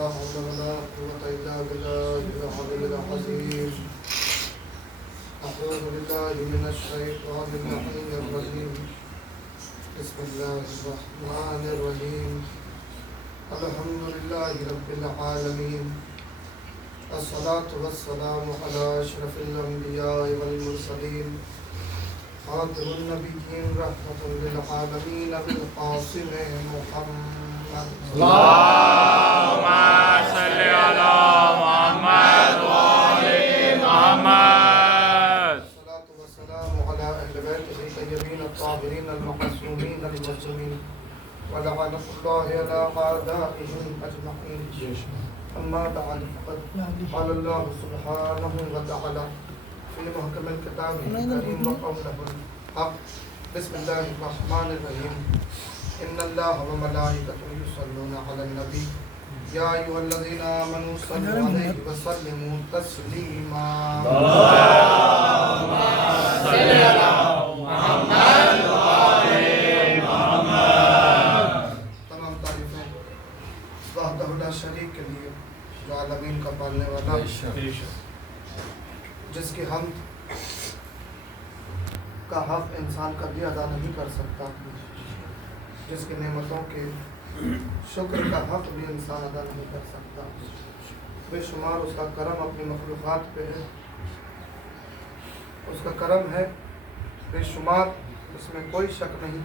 لا حول ولا قوة إلا بالله العلي العظيم. أعوذ بالله من الشيطان اللعين الرجيم. بسم الله الرحمن الرحيم. الحمد لله رب العالمين. الصلاة والسلام على أشرف الأنبياء والمرسلين خاتم النبيين رحمة للعالمين بالقاسم محمد. اللهم صل على محمد وآل محمد. الصلاة والسلام على أهل بيته الطيبين الطاهرين المعصومين المعصومين ولعنة الله على أعدائهم أجمعين. أما بعد فقد قال الله سبحانه وتعالى في محكم الكتاب الكريم وقوله الحق. بسم الله الرحمن الرحيم. إن الله وملائكته يصلون على النبي يا أيها الذين آمنوا صلوا عليه وسلموا تسليما. اللهم صل على محمد وآل محمد. تمام تعریفیں وحدہ لا شریک کے لیے جو عالمین کا پالنے والا، جس کی حمد کا حق انسان کبھی ادا نہیں کر سکتا، جس کی نعمتوں کے شکر کا حق بھی انسان ادا نہیں کر سکتا. بے شمار اس کا کرم اپنی مخلوقات پہ ہے، اس کا کرم ہے بے شمار، اس میں کوئی شک نہیں.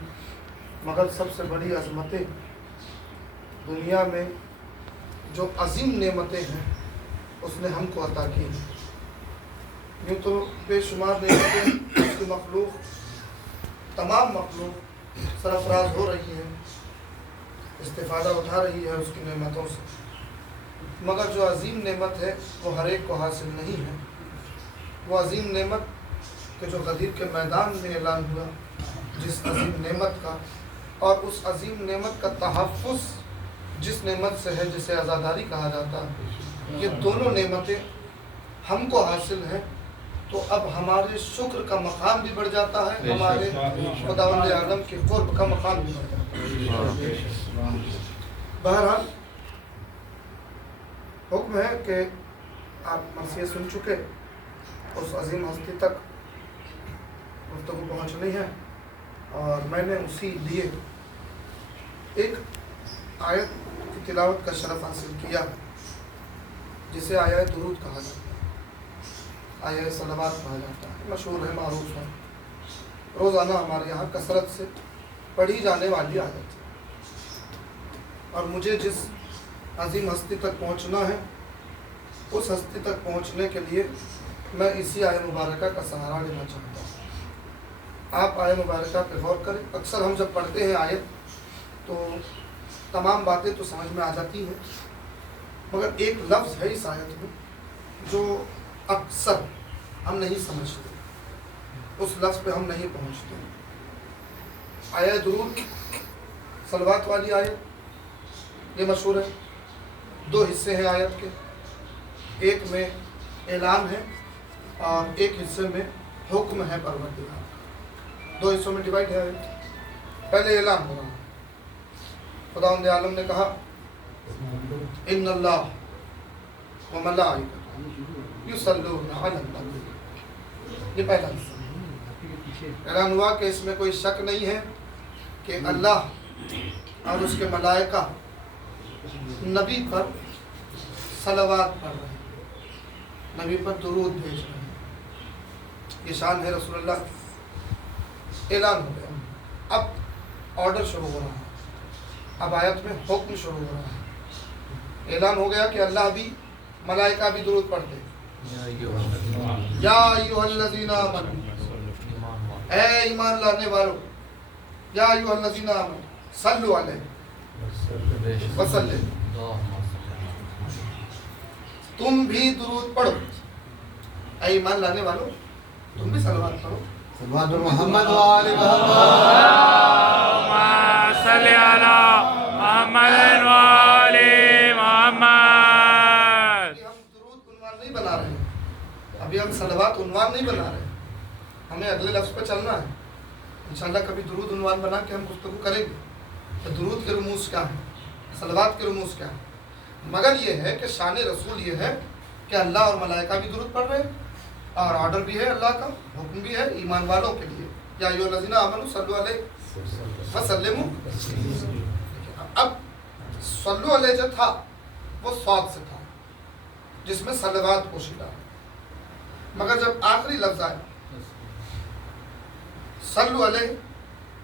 مگر سب سے بڑی عظمتیں دنیا میں جو عظیم نعمتیں ہیں اس نے ہم کو عطا کی ہیں. یوں تو بے شمار نعمتیں اس کی مخلوق، تمام مخلوق سرفراز ہو رہی ہے، استفادہ اٹھا رہی ہے اس کی نعمتوں سے، مگر جو عظیم نعمت ہے وہ ہر ایک کو حاصل نہیں ہے. وہ عظیم نعمت کہ جو غدیر کے میدان میں اعلان ہوا، جس عظیم نعمت کا اور اس عظیم نعمت کا تحفظ جس نعمت سے ہے، جسے عزاداری کہا جاتا ہے، یہ دونوں نعمتیں ہم کو حاصل ہیں. تو اب ہمارے شکر کا مقام بھی بڑھ جاتا ہے، ہمارے خداوند عالم کے قرب کا مقام بھی بڑھ جاتا ہے. بہرحال حکم ہے کہ آپ مرثیہ سن چکے، اس عظیم ہستی تک گفتگو پہنچنی ہے، اور میں نے اسی لیے ایک آیت کی تلاوت کا شرف حاصل کیا جسے آیت درود کہا جاتا ہے، آیت صلوات کہا جاتا ہے. مشہور ہے، معروف ہے، روزانہ ہمارے یہاں کثرت سے پڑھی جانے والی آیت ہے. اور مجھے جس عظیم ہستی تک پہنچنا ہے، اس ہستی تک پہنچنے کے لیے میں اسی آیت مبارکہ کا سہارا لینا چاہتا ہوں. آپ آیت مبارکہ پہ غور کریں. اکثر ہم جب پڑھتے ہیں آیت تو تمام باتیں تو سمجھ میں آ جاتی ہیں، مگر ایک لفظ ہے اس آیت میں جو اکثر ہم نہیں سمجھتے، اس لفظ پہ ہم نہیں پہنچتے. آیت درود صلوات والی آیت یہ مشہور ہے. دو حصے ہیں آیت کے، ایک میں اعلان ہے اور ایک حصے میں حکم ہے پروردگار. دو حصوں میں ڈیوائڈ ہے آیت. پہلے اعلان ہو رہا ہے. خداوند عالم نے کہا ان اللہ وملائکتہ یصلون علی النبی. یہ پہلا حصہ. اعلان ہوا کہ اس میں کوئی شک نہیں ہے کہ اللہ اور اس کے ملائکہ نبی پر صلوات پڑھ رہے ہیں، نبی پر درود بھیج رہے ہیں. یہ شان ہے رسول اللہ. اعلان ہو گیا. اب آرڈر شروع ہو رہا ہے، اب آیت میں حکم شروع ہو رہا ہے. اعلان ہو گیا کہ اللہ بھی، ملائکہ بھی درود پڑھتے ہیں. یا ایھا الذین آمنوا، اے ایمان لانے والو، یا ایھا الذین آمنوا صلوا علیہ وسلم، تم بھی درود پڑھو. اے ایمان لانے والو، تم بھی صلوات پڑھو. صلوات محمد وآل محمد. اللهم صل على محمد وآل محمد. ہم درود عنوان نہیں بنا رہے ہیں، ابھی ہم صلوات عنوان نہیں بنا رہے ہیں، ہمیں اگلے لفظ پہ چلنا ہے. انشاءاللہ کبھی درود عنوان بنا کے ہم گفتگو کریں گے کہ درود کے رموز کیا ہیں، صلوات کے رموز کیا ہیں. مگر یہ ہے کہ شان رسول یہ ہے کہ اللہ اور ملائکہ بھی درود پڑھ رہے ہیں، اور آرڈر بھی ہے اللہ کا، حکم بھی ہے ایمان والوں کے لیے، یا ایھا الذین آمنوا صلوا علیہ وسلموا۔ اب صلو علیہ جو تھا وہ صاد سے تھا جس میں صلوات پوشیدہ ہے، مگر جب آخری لفظ آئے صلو علیہ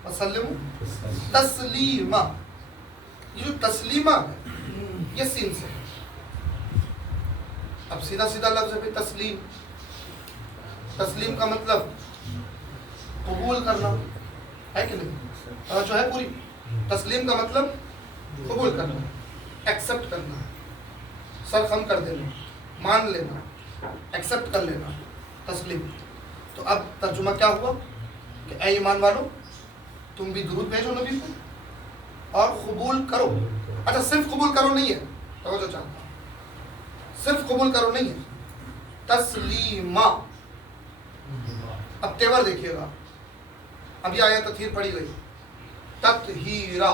وسلموا تسلیما، یہ جو تسلیمہ ہے یہ سین سے ہے۔ اب سیدھا سیدھا لفظ ہے بھی تسلیم، تسلیم کا مطلب قبول کرنا ہے کہ نہیں، جو ہے پوری تسلیم کا مطلب قبول کرنا، ایکسپٹ کرنا، سر خم کر دینا، مان لینا، ایکسپٹ کر لینا، تسلیم۔ تو اب ترجمہ کیا ہوا کہ اے ایمان والو تم بھی درود بھیجو نبی کو اور قبول کرو۔ اچھا صرف قبول کرو نہیں ہے، توجہ چاہتا ہوں، صرف قبول کرو نہیں ہے، تسلیمہ۔ اب تیور دیکھیے گا، اب یہ آیت تطہیر پڑھی گئی، تطہیرہ،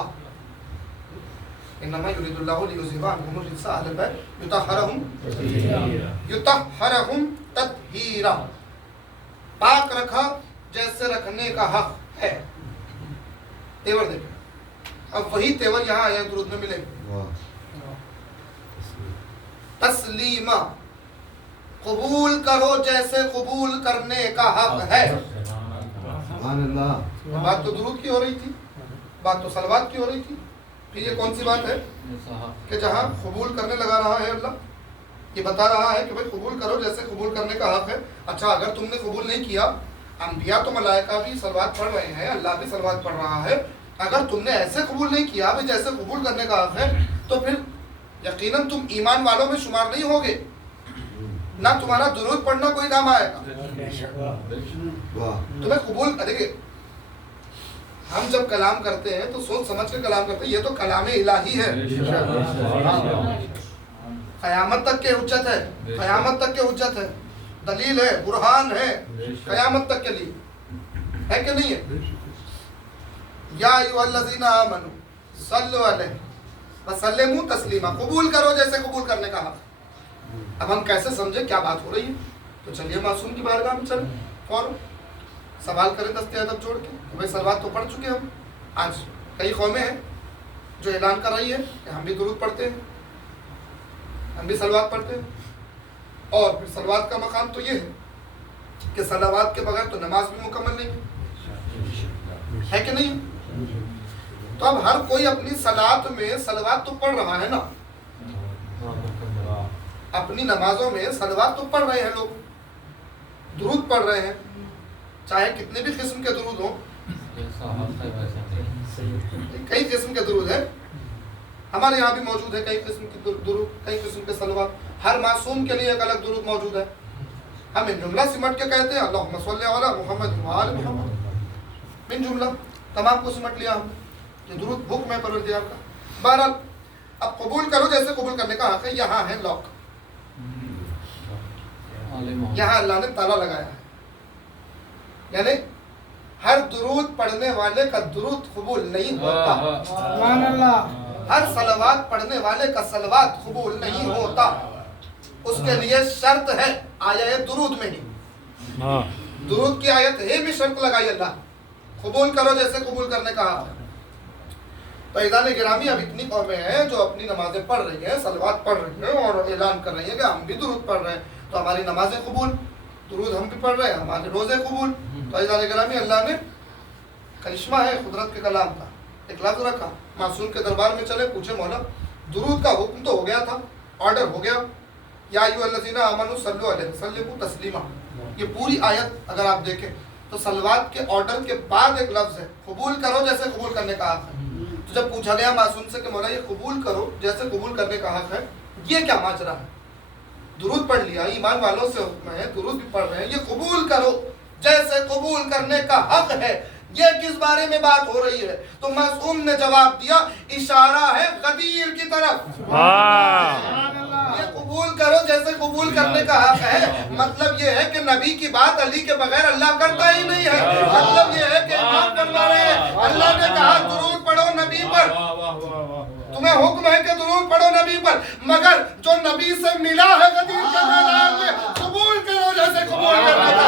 انما یرید اللہ لیذھب عنکم الرجس اہل البیت یطہرہم تطہیرا، پاک رکھا جیسے رکھنے کا حق ہے۔ تیور دیکھیں، اب وہی تیور یہاں آیت درود میں ملے گا، تسلیمہ، قبول کرو جیسے قبول کرنے کا حق ہے۔ سبحان اللہ۔ بات تو درود کی ہو رہی تھی، بات تو صلوات کی ہو رہی تھی، پھر یہ کون سی بات ہے کہ جہاں قبول کرنے لگا رہا ہے اللہ، یہ بتا رہا ہے کہ بھائی قبول کرو جیسے قبول کرنے کا حق ہے۔ اچھا اگر تم نے قبول نہیں کیا، انبیاء تو ملائکہ بھی صلوات پڑھ رہے ہیں، اللہ بھی صلوات پڑھ رہا ہے، اگر تم نے ایسے قبول نہیں کیا بھی جیسے قبول کرنے کا حق ہے، تو پھر یقیناً تم ایمان والوں میں شمار نہیں ہوگے، نہ تمہارا درود پڑھنا کوئی کام آئے گا۔ تمہیں قبول، دیکھیں ہم جب کلام کرتے ہیں تو سوچ سمجھ کے کلام کرتے ہیں، یہ تو کلام الہی ہے، قیامت تک کے حجت ہے، قیامت تک کے حجت ہے، دلیل ہے، برہان ہے قیامت تک کے لیے، ہے کہ نہیں ہے؟ یا ایھا الذین آمنوا صلوا علیہ وسلموا تسلیما، قبول کرو جیسے قبول کرنے کا حق۔ اب ہم کیسے سمجھیں کیا بات ہو رہی ہے؟ تو چلیے معصوم کی بارگاہ میں چلیں، فوراً سوال کریں دستے ادب جوڑ کے کہ بھائی صلوات تو پڑھ چکے ہم، آج کئی قومیں ہیں جو اعلان کر رہی ہے کہ ہم بھی درود پڑھتے ہیں، ہم بھی صلوات پڑھتے ہیں، اور پھر صلوات کا مقام تو یہ ہے کہ صلوات کے بغیر تو نماز بھی مکمل نہیں ہے کہ نہیں؟ تو اب ہر کوئی اپنی صلات میں صلوات تو پڑھ رہا ہے نا، اپنی نمازوں میں صلوات تو پڑھ رہے ہیں لوگ، درود پڑھ رہے ہیں، چاہے کتنے بھی قسم کے درود ہوں، کئی قسم کے درود ہیں، ہمارے یہاں بھی موجود ہے کئی قسم کے درود، کئی قسم کے صلوات، ہر معصوم کے لیے ایک الگ درود موجود ہے۔ ہم ان جملہ سمٹ کے کہتے ہیں اللہم صلی علی محمد وآل محمد، من جملہ تمام کو سمٹ لیا ہم نے، یہ درود حکم ہے پروردگار کا۔ بہرحال اب قبول کرو جیسے قبول کرنے کا حق ہے، یہاں ہے لاک، یہاں اللہ نے تالا لگایا ہے، یعنی ہر درود پڑھنے والے کا درود قبول نہیں ہوتا، سبحان اللہ، ہر صلوات پڑھنے والے کا صلوات قبول نہیں ہوتا، اس کے لیے شرط ہے آیت درود میں ہی، درود کی آیت ہے بھی شرط لگائی اللہ، قبول کرو جیسے قبول کرنے کا حق ہے۔ تو عزیزان گرامی اب اتنی قومیں ہیں جو اپنی نمازیں پڑھ رہی ہیں، صلوات پڑھ رہی ہیں اور اعلان کر رہی ہیں کہ ہم بھی درود پڑھ رہے ہیں، تو ہماری نمازیں قبول، درود ہم بھی پڑھ رہے ہیں، ہمارے روزے قبول۔ تو عزیزان گرامی اللہ نے کرشمہ ہے قدرت کے کلام کا، ایک لفظ رکھا، معصوم کے دربار میں چلے، پوچھے مولا درود کا حکم تو ہو گیا تھا، آرڈر ہو گیا، یا ایھا الذین آمنوا صلوا علیہ وسلموا تسلیما، یہ پوری آیت اگر آپ دیکھیں تو صلوات کے آرڈر کے بعد ایک لفظ ہے قبول کرو جیسے قبول کرنے کا حق ہے۔ تو جب پوچھا گیا معصوم سے کہ مولا یہ قبول کرو جیسے قبول کرنے کا حق ہے، یہ کیا ماجرا ہے؟ درود پڑھ لیا، ایمان والوں سے حکم ہے، درود بھی پڑھ رہے ہیں، یہ قبول کرو جیسے قبول کرنے کا حق ہے، یہ کس بارے میں بات ہو رہی ہے؟ تو معصوم نے جواب دیا، اشارہ ہے غدیر کی طرف، یہ قبول کرو جیسے قبول کرنے کا حق ہے، مطلب یہ ہے کہ نبی کی بات علی کے بغیر اللہ کرتا ہی نہیں ہے، مطلب یہ ہے کہ امام فرما رہے ہیں اللہ نے کہا درود پڑھو نبی پر، تمہیں हुक्म है कि दुरूद पढ़ो नबी पर, मगर जो नबी से मिला है गदीर के मैदान में, कबूल करो जैसे कबूल करना था।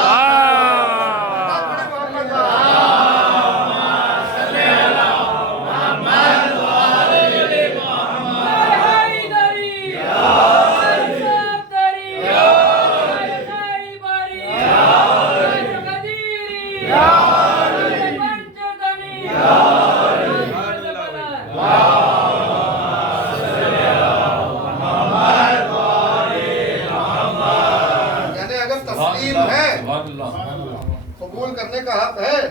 यानी अगर तस्लीम है, कबूल करने का हक है,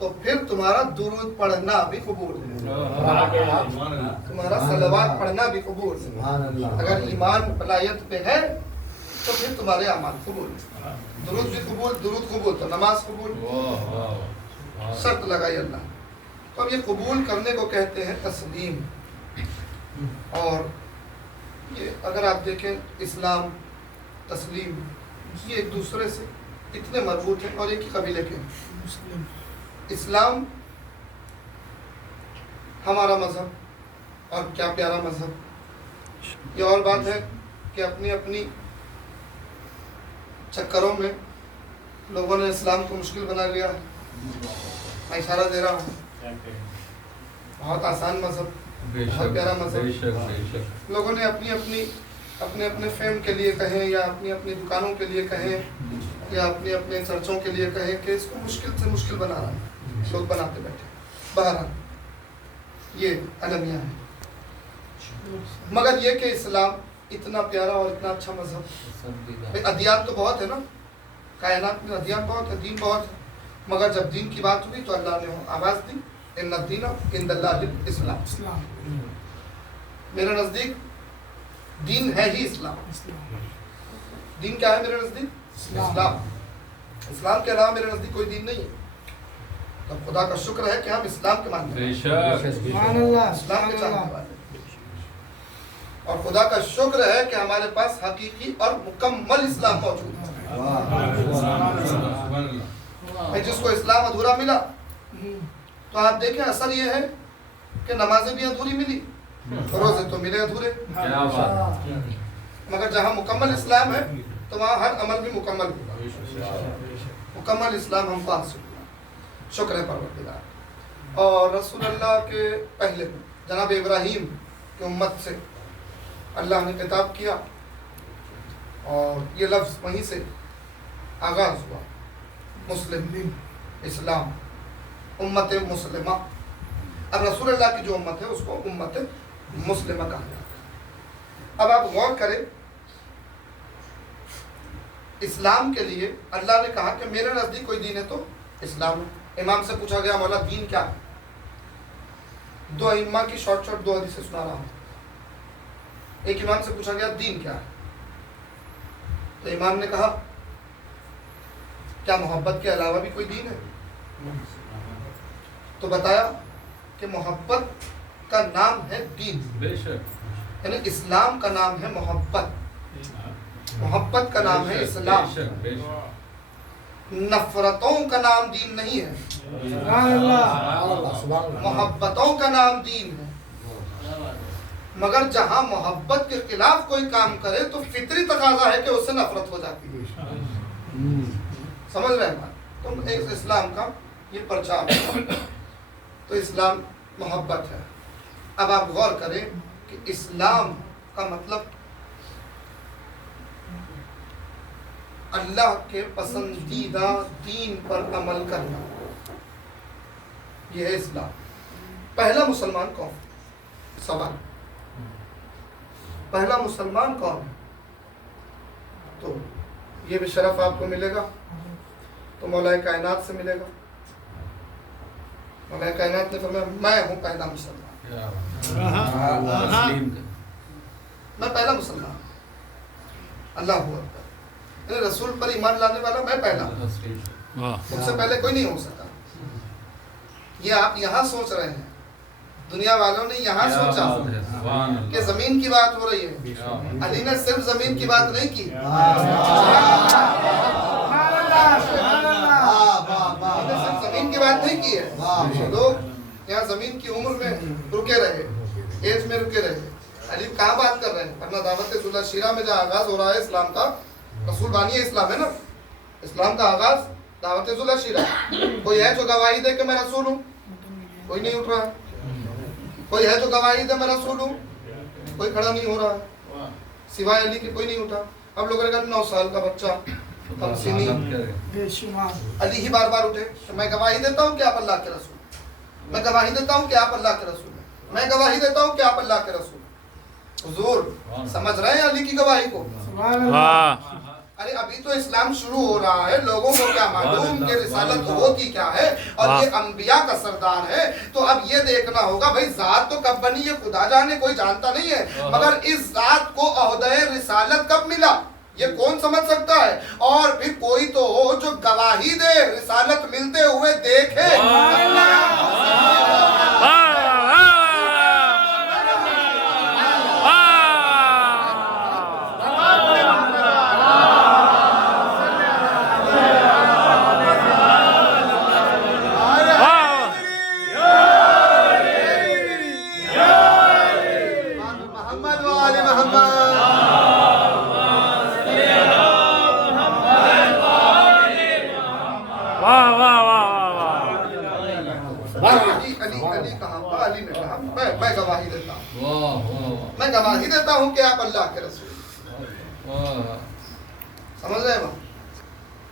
तो फिर तुम्हारा दुरूद पढ़ना भी कबूल है, तुम्हारा सलवात पढ़ना भी कबूल है। अगर ईमान बलायत पे है तो फिर तुम्हारे अमाल कबूल है। दुरूद भी कबूल, दुरूद कबूल तो नमाज कबूल, शर्त लगाई अल्लाह। तो अब ये कबूल करने को कहते हैं तस्लीम। और ये अगर आप देखें इस्लाम, तस्लीम, ये एक दूसरे से इतने मरबूत हैं और एक ही कबीले के हैं। इस्लाम हमारा मज़हब, और क्या प्यारा मज़हब। ये और बात है कि अपनी अपनी चक्करों में लोगों ने इस्लाम को मुश्किल बना लिया है। मैं इशारा दे रहा हूँ, बहुत आसान मज़हब, बहुत प्यारा मज़हब। लोगों ने अपने अपने फेम के लिए कहें या अपनी अपनी दुकानों के लिए कहें या अपने अपने चर्चों के लिए कहें कि इसको मुश्किल से मुश्किल बना रहा है, लोग बनाते बैठे। बहरहाल ये अलमिया है, मगर ये कि इस्लाम इतना प्यारा और इतना अच्छा मज़हब। अदियान तो बहुत है ना, कायनात में अदियान बहुत है, दीन बहुत है, मगर जब दीन की बात हुई तो अल्लाह ने आवाज़ दी, इन्ना दीना इंदल्लाहिल इस्लाम। मेरे नज़दीक दीन है ही इस्लाम। दीन क्या है मेरे नज़दीक? इस्लाम। इस्लाम के अलावा मेरे नज़दीक कोई दीन नहीं है। तब खुदा का शुक्र है कि हम इस्लाम के मानते हैं, इस्लाम के चाहने वाले। और खुदा का शुक्र है कि हमारे पास हकीकी और मुकम्मल इस्लाम मौजूद है। जिसको इस्लाम अधूरा मिला तो आप देखें असर ये है कि नमाजें भी अधूरी मिली, रोजे तो मिले अधूरे। मगर जहाँ मुकम्मल इस्लाम है तो वहाँ हर अमल भी मुकम्मल होगा। मुकम्मल इस्लाम हमको हासिल हुआ, शुक्र है परवरदिगार। और रसूलुल्लाह के पहले जनाब इब्राहीम की उम्मत से अल्लाह ने खिताब किया और ये लफ्ज़ वहीं से आगाज़ हुआ, मुस्लिम, इस्लाम, उम्मत मुस्लिमा। अब रसूलुल्लाह की जो उम्मत है उसको उम्मत मुस्लिमा कहा जाता है। अब आप गौर करें, इस्लाम के लिए अल्लाह ने कहा कि मेरे नज़दीक कोई दीन है तो इस्लाम है। इमाम से पूछा गया, मौला दीन क्या है? दो इमाम की शॉर्ट दो हदीसें सुना रहा हूँ। एक इमाम से पूछा गया दीन क्या है, तो इमाम ने कहा क्या मोहब्बत के अलावा भी कोई दीन है? तो बताया कि मोहब्बत का नाम है दीन, यानी इस्लाम का नाम है मोहब्बत, मोहब्बत का नाम है इस्लाम। नफरतों का नाम दीन नहीं है, मोहब्बतों का नाम दीन है। मगर जहां मोहब्बत के खिलाफ कोई काम करे तो फितरी तकाजा है कि उससे नफरत हो जाती है। समझ रहे हैं बात? तो एक इस्लाम का ये प्रचार है, तो इस्लाम मोहब्बत है। अब आप गौर करें कि इस्लाम का मतलब अल्लाह के पसंदीदा दीन पर अमल करना, यह है इस्लाम। पहला मुसलमान कौन? सवाल, पहला मुसलमान कौन है? तो ये भी शरफ आपको मिलेगा तो मौलाए कायनात से मिलेगा। मौलाए कायनात ने फरमाया मैं हूँ पहला मुसलमान, मैं पहला मुसलमान। अल्लाह हू अकबर। रसूल पर ईमान लाने वाला मैं पहला, मुझसे पहले कोई नहीं हो सका। ये आप यहाँ सोच रहे हैं, दुनिया वालों ने यहाँ सोचा कि जमीन की बात हो रही है। अली ने सिर्फ जमीन की बात नहीं की, सिर्फ जमीन की बात नहीं की है। लोग यहाँ जमीन की उम्र में रुके रहे, एज में रुके रहे। अली कहाँ बात कर रहे हैं, वरना दावत सुलह शीरा में जो आगाज हो रहा है इस्लाम का, रसूल बानी इस्लाम है ना, इस्लाम का आगाज दावत सुलह शीरा। कोई है जो गवाही दे कि मैं रसूल हूँ? कोई नहीं उठ रहा। कोई है जो गवाही दे मैं रसूल हूँ? कोई खड़ा नहीं हो रहा, सिवाय अली के कोई नहीं उठा। अब लोगों ने कहा 9 साल का बच्चा कमसिनी अली ही बार बार उठे, तो मैं गवाही देता हूँ कि आप अल्लाह के रसूल, मैं गवाही देता हूँ कि आप अल्लाह के रसूल हैं, मैं गवाही देता हूँ कि आप अल्लाह के रसूल। हुजूर समझ रहे हैं अली की गवाही को? वाह अरे अभी तो इस्लाम शुरू हो रहा है, लोगों को क्या मालूम कि रिसालत होती क्या है, और ये अंबिया का सरदार है। तो अब ये देखना होगा भाई, जात तो कब बनी ये खुदा जाने, कोई जानता नहीं है, मगर इस जात को ओहदे रिसालत कब मिला ये कौन समझ सकता है। और फिर कोई तो हो जो गवाही दे, रिसालत मिलते हुए देखे। मैं गवाही देता हूँ, मैं गवाही देता हूँ कि आप अल्लाह के रसूल। समझ रहे हैं?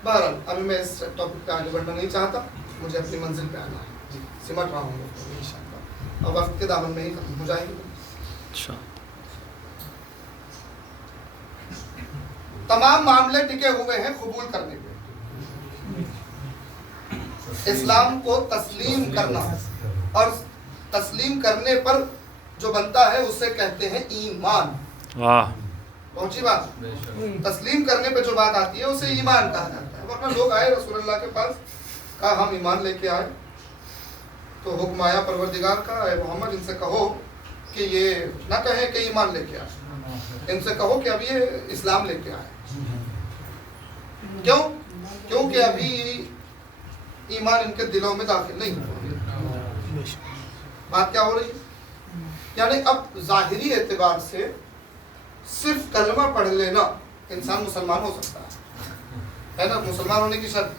बहरहाल अभी मैं इस टॉपिक पे आगे बढ़ना नहीं चाहता, मुझे अपनी मंजिल पे आना है। जी सिमट रहा हूँ इंशाअल्लाह, और वक्त के दामन में ही खत्म हो जाएंगे। तमाम मामले टिके हुए हैं कबूल करने पे। इस्लाम को तस्लीम करना, और तस्लीम करने पर जो बनता है उसे कहते हैं ईमान। वाह पहुंची बात? तस्लीम करने पे जो बात आती है उसे ईमान कहा जाता है। वरना लोग आए रसूलुल्लाह के पास, कहा हम ईमान लेके आए, तो हुक्म आया परवरदिगार का, ए मोहम्मद इनसे कहो कि ये ना कहें कि ईमान लेके आए, इनसे कहो कि अब ये इस्लाम लेके आए। क्यों? क्योंकि अभी ईमान इनके दिलों में दाखिल नहीं हुआ। बात क्या हो रही है? यानी अब जाहिरी एतबार से सिर्फ कलमा पढ़ लेना इंसान मुसलमान हो सकता है ना? मुसलमान होने की शर्त,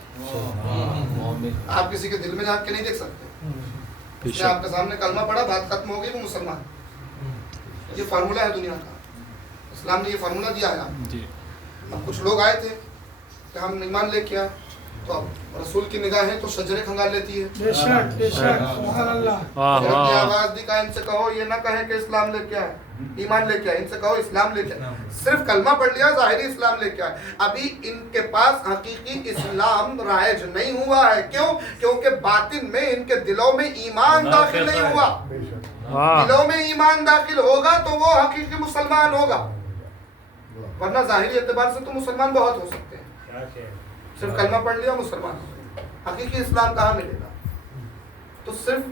आप किसी के दिल में झांक के नहीं देख सकते। इसने आपके सामने कलमा पढ़ा, बात खत्म हो गई, वो मुसलमान। ये फार्मूला है दुनिया का, इस्लाम ने ये फार्मूला दिया है। अब कुछ लोग आए थे कि हम ईमान लेके आए, तो अब रसूल की निगाहें तो शजरे खंगाल लेती है। बेशक बेशक सुभान अल्लाह। आवाज दिखा, इनसे कहो ये ना कहे कि इस्लाम लेके आए, ईमान लेके आए, इनसे कहो इस्लाम लेके आए। सिर्फ कलमा पढ़ लिया, जाहिरी इस्लाम लेके आए। अभी इनके पास हकीकी इस्लाम राइज नहीं हुआ है। क्यों? क्योंकि बातिन में इनके दिलों में ईमान दाखिल नहीं हुआ। दिलों में ईमान दाखिल होगा तो वो हकीकी मुसलमान होगा, वरना जाहिरी एतबार से तो मुसलमान बहुत हो सकते हैं। सिर्फ कलमा पढ़ लिया मुसलमान, हकीकी इस्लाम कहाँ मिलेगा? तो सिर्फ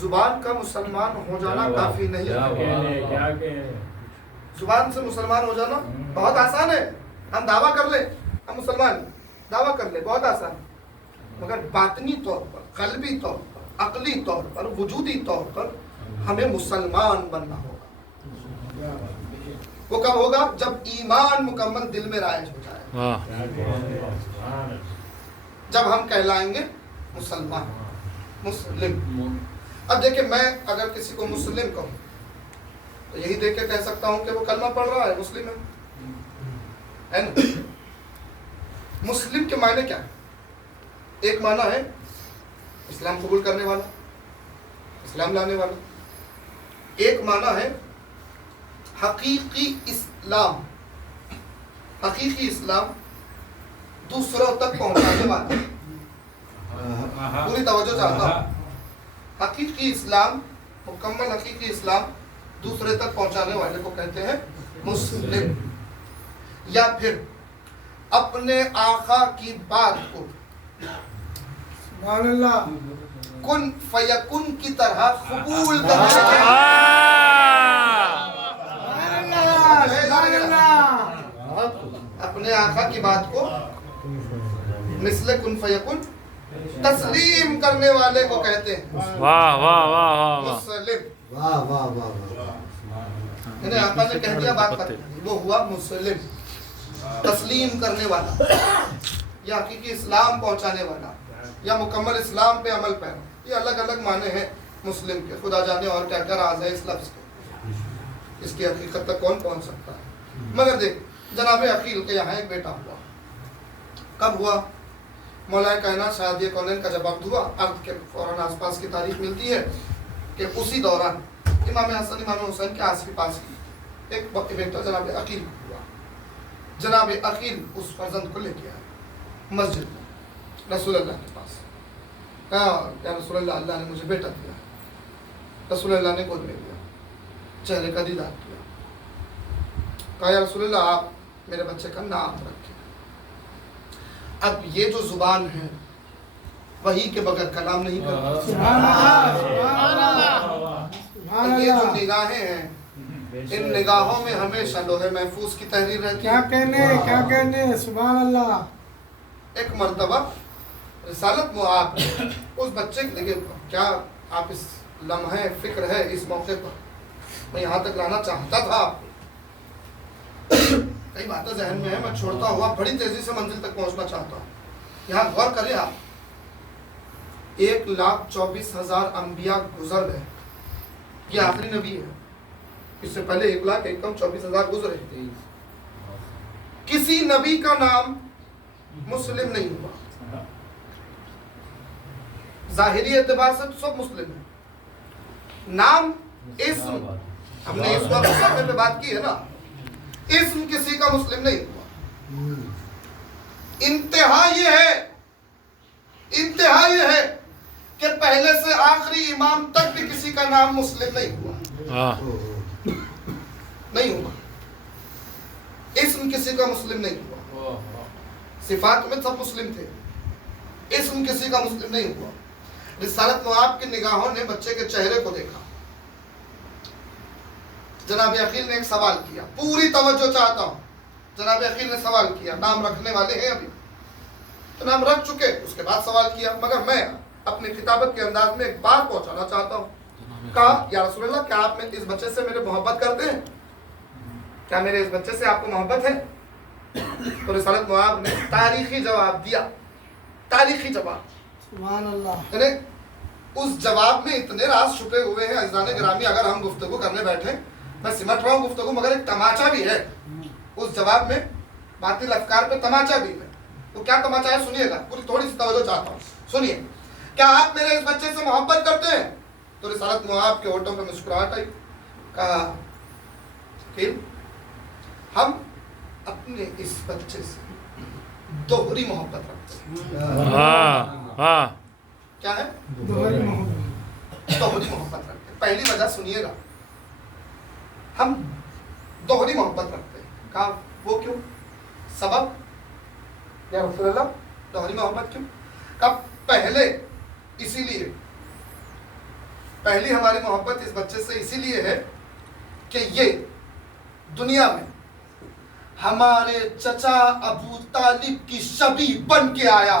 जुबान का मुसलमान हो जाना काफी नहीं है। जुबान से मुसलमान हो जाना बहुत आसान है। हम दावा कर ले हम मुसलमान, दावा कर ले, बहुत आसान। मगर बातनी तौर पर, कल्बी तौर पर, अकली तौर पर, वजूदी तौर पर हमें मुसलमान बनना होगा। वो कब होगा? जब ईमान मुकम्मल दिल में राइज हो जाए, जब हम कहलाएंगे मुसलमान, मुस्लिम। अब देखिए, मैं अगर किसी को मुस्लिम कहूँ तो यही देख के कह सकता हूँ कि वो कलमा पढ़ रहा है, मुस्लिम है ना? मुस्लिम के मायने क्या है? एक माना है इस्लाम कबूल करने वाला, इस्लाम लाने वाला। एक माना है हकीकी इस्लाम, हकीकी इस्लाम दूसरों तक पहुंचाने वाला। पूरी तवज्जो चाहता हूँ। हकीकी इस्लाम, मुकम्मल हकीकी इस्लाम दूसरे तक पहुंचाने वाले को कहते हैं मुस्लिम। या फिर अपने आका की बात को सुभान अल्लाह कुन फयकुन की तरह कबूल करने अपने आका की बात को मिसले कुन फयकुन तस्लीम करने वाले को कहते हैं वाह वाह वाह वाह मुस्लिम। वाह वाह वाह वाह। انہیں آقا نے کہہ دیا بات ختم، وہ ہوا مسلم، تسلیم کرنے والا یا حقیقی اسلام پہنچانے والا یا مکمل اسلام پہ عمل پیرا. یہ الگ الگ معنی ہیں مسلم کے، خدا جانے اور کیا کیا راز ہے اس لفظ کے، اس کی حقیقت تک کون پہنچ سکتا ہے. مگر دیکھ جناب عقیل کے یہاں ایک بیٹا ہوا. کب ہوا؟ مولا کائنات شہادی کونین کا جب عقد ہوا، عقد کے فوراً آس پاس کی تاریخ ملتی ہے کہ اسی دوران امام حسن امام حسین کے آس پاس کی ایک بیٹا جناب عقیل ہوا. جناب عقیل اس فرزند کو لے کے آئے مسجد میں رسول اللہ کے پاس. کہا یا رسول اللہ، اللہ نے مجھے بیٹا دیا. رسول اللہ نے گود میں لیا، چہرے کا دیدار کیا. کہا یا رسول اللہ آپ میرے بچے کا نام رکھیں. اب یہ جو زبان ہے وہی کے بغیر کلام نہیں کرتی. یہ جو نگاہیں ہیں ان نگاہوں میں ہمیشہ لوہے محفوظ کی تحریر رہتی ہے. کیا کہنے سبحان اللہ. ایک مرتبہ رسالت معاب اس بچے کے لیے کیا آپ اس لمحے فکر ہے اس موقع پر میں یہاں تک لانا چاہتا تھا. کئی باتیں ذہن میں ہیں، میں چھوڑتا ہوا بڑی تیزی سے منزل تک پہنچنا چاہتا ہوں. یہاں غور کریں آپ، 1,24,000 انبیاء گزر گئے. یہ آخری نبی ہے. اس سے پہلے 1,24,000 گزرے. کسی نبی کا نام مسلم نہیں ہوا. ظاہری اعتبار سے تو سب مسلم ہیں. نام اسم ہم نے اس وقت سامنے پہ بات کی ہے نا، اسم کسی کا مسلم نہیں ہوا. انتہا یہ ہے کہ پہلے سے آخری امام تک بھی کسی کا نام مسلم نہیں ہوا. نہیں ہوا. اسم کسی کا مسلم نہیں ہوا. صفات میں سب مسلم تھے، اسم کسی کا مسلم نہیں ہوا. رسالت معاب کی نگاہوں نے بچے کے چہرے کو دیکھا. جناب عقیل نے ایک سوال کیا، پوری توجہ چاہتا ہوں. جناب عقیل نے سوال کیا، نام رکھنے والے ہیں ابھی تو نام رکھ چکے، اس کے بعد سوال کیا. مگر میں اپنی کتابت کے انداز میں ایک بات پہنچانا چاہتا ہوں. کہا یا رسول اللہ کیا آپ اس بچے سے میرے محبت کرتے ہیں؟ کیا میرے اس بچے سے آپ کو محبت ہے؟ تو رسالت معاب نے تاریخی جواب دیا. تاریخی جواب سبحان اللہ. یعنی اس جواب میں اتنے راز چھپے ہوئے ہیں عزیزان گرامی. اگر ہم گفتگو کرنے بیٹھے، میں سمٹ رہا ہوں گفتگو، مگر ایک تماچا بھی ہے اس جواب میں. باطل افکار پہ تماچا بھی ہے. تو کیا تماچا ہے سنیے گا، پوری تھوڑی سی توجہ چاہتا ہوں. سنیے، کیا آپ میرے اس بچے سے محبت کرتے ہیں؟ تو رسالت معاب کے ہونٹوں پہ مسکراہٹ آئی. کہا کہ ہم اپنے اس بچے سے دوہری محبت رکھتے ہیں. کیا ہے؟ دوہری محبت. دوہری محبت رکھتے ہیں. پہلی وجہ سنیے گا، ہم دوہری محبت رکھتے ہیں. کہا وہ کیوں؟ سبب یا رسول اللہ دوہری محبت کیوں؟ کہا پہلے اسی لیے، پہلی ہماری محبت اس بچے سے اسی لیے ہے کہ یہ دنیا میں ہمارے چچا ابو طالب کی شبیہ بن کے آیا.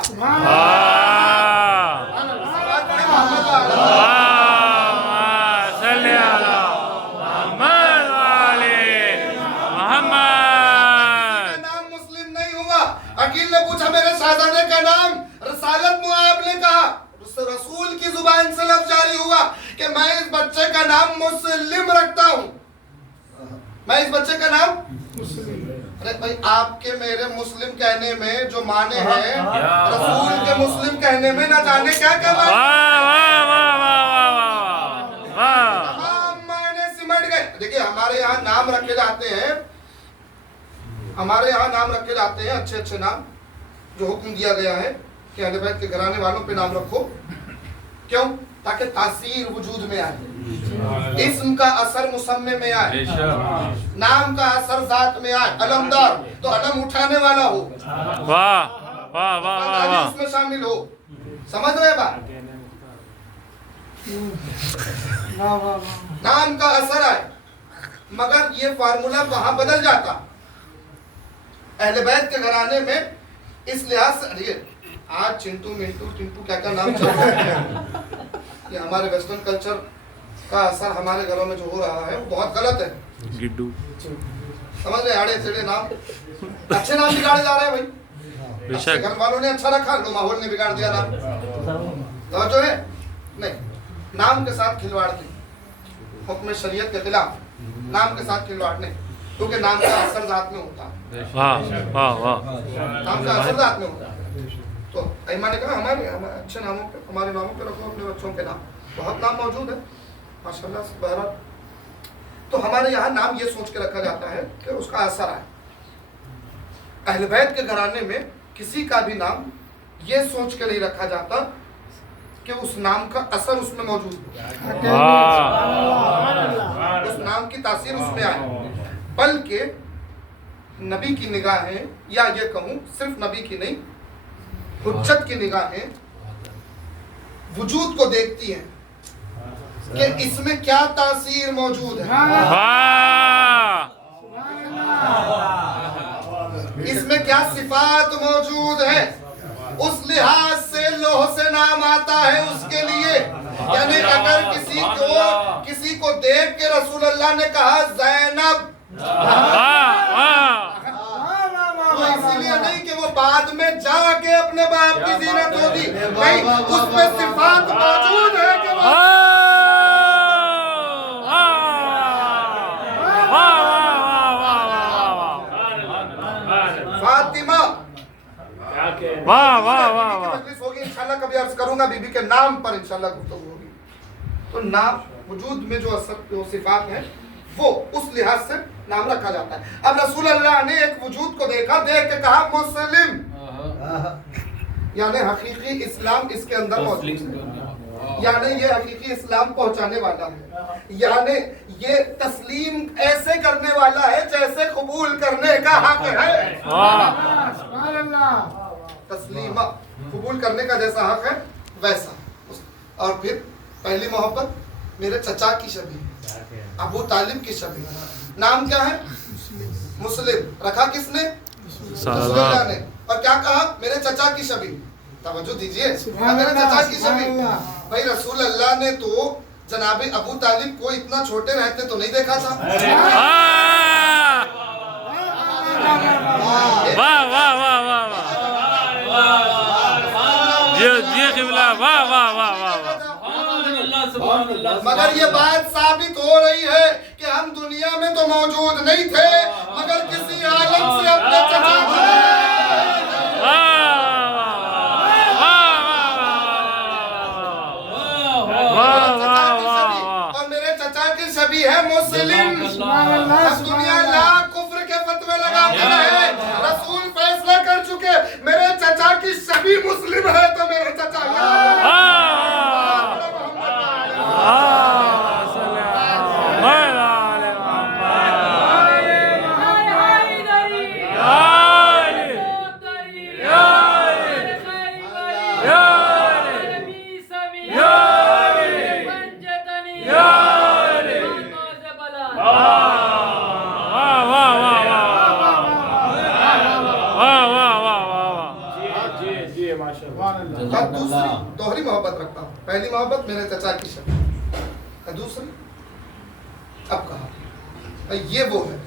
عقیل نے پوچھا میرے شہزادے کا نام؟ رسالت معاب نے کہا، رسول کی زبان سے لفظ جاری ہوا کہ میں اس بچے کا نام مسلم رکھتا ہوں. میں اس بچے کا نام مسلم. ارے بھائی آپ کے میرے مسلم کہنے میں جو معنی ہے، رسول کے مسلم کہنے میں نہ جانے کیا کیا معنی. تمام معنی سمٹ گئے. دیکھیں ہمارے یہاں نام رکھے جاتے ہیں، اچھے اچھے نام جو حکم دیا گیا ہے کہ اہل بیت کے گھرانے والوں پہ نام رکھو. کیوں؟ تاکہ تاثیر وجود میں آئے، اسم کا اثر مسمے میں آئے، نام کا اثر ذات میں آئے. علمدار تو علم اٹھانے والا ہو، اس میں شامل ہو. سمجھ رہے بات؟ نام کا اثر آئے. مگر یہ فارمولا کہاں بدل جاتا؟ اہل بیت کے گھرانے میں اس لحاظ سے آج چنٹو منٹو ٹنٹو کیا کیا نام چل رہا ہے. یہ ہمارے ویسٹرن کلچر का असर हमारे घरों में जो हो रहा है वो बहुत गलत है। गिड्डू समझ रहे, आड़े टेढ़े नाम, अच्छे नाम बिगाड़े जा रहे हैं भाई। बेशक। अच्छे घर वालों ने अच्छा रखा तो माहौल ने बिगाड़ दिया नाम। तो जो है नहीं, नाम के साथ खिलवाड़ नहीं, हुक्म शरीयत के खिलाफ नाम के साथ खिलवाड़ नहीं, क्योंकि नाम का असर जात में होता है। वाह वाह वाह नाम का असर जात में होता है। तो अइमा ने कहा हमारे अच्छे नामों पे, हमारे नामों पे रखो अपने बच्चों के नाम। बहुत नाम मौजूद है माशाल्लाह से। बहरहाल तो हमारे यहाँ नाम ये सोच के रखा जाता है कि उसका असर आए। अहले बैत के घराने में किसी का भी नाम ये सोच के नहीं रखा जाता कि उस नाम का असर उसमें मौजूद हो, वाह उस नाम की तासीर उसमें आए, बल्कि नबी की निगाहें, या ये कहूँ सिर्फ नबी की नहीं, हुज्जत की निगाहें वजूद को देखती हैं कि इसमें क्या तासीर मौजूद है, वाह इसमें क्या सिफात मौजूद है। उस लिहाज से लोह से नाम आता है उसके लिए। यानी अगर किसी को देख के रसूल अल्लाह ने कहा ज़ैनब, तो इसीलिए नहीं कि वो बाद में जाके अपने बाप की जीनत होगी, नहीं, उसमें सिफात मौजूद है कि वो फातिमा। वाह वाह वाह बीबी की मजलिस होगी इंशाल्लाह, कभी अर्ज करूंगा बीबी के नाम पर इंशाल्लाह गुफ्तगू होगी। तो नाम वजूद में जो असर जो सिफात है वो उस लिहाज से नाम रखा जाता है। अब रसूल अल्लाह ने एक वजूद को देखा, देख के कहा मुस्लिम, यानी हकीकी इस्लाम इसके अंदर मौजूद है, यानी ये हकीकी इस्लाम पहुंचाने वाला है, यानी ये तस्लीम ऐसे करने वाला है जैसे कबूल करने का हक है। तस्लीमा कबूल करने का जैसा हक है वैसा। और फिर पहली मोहब्बत मेरे चचा की शबी, अबू तालिब की शबी। नाम क्या है? मुस्लिम। रखा किसने? रसूल अल्लाह ने। और क्या कहा? मेरे चचा की शबी। तवज्जो दीजिए, मेरे चचा की शबी। भाई रसूल अल्लाह ने तो जनाबे अबू तालिब को इतना छोटे रहते तो नहीं देखा था। वाह वाह वाह वाह जी क़िबला, वाह वाह वाह वाह। मगर ये बात साबित हो रही है कि हम दुनिया में तो मौजूद नहीं थे, मगर किसी आलम से अपने चचा और मेरे चचा की छवि है मुस्लिम। अब दुनिया लाख कुफ्र के फतवे लगाते रहे, रसूल फैसला कर चुके मेरे चचा की छवि मुस्लिम है तो मेरे चचा अब दूसरी दोहरी मोहब्बत रखता हूँ। पहली मोहब्बत मेरे चचा की शक्ल, दूसरी अब कहा ये वो है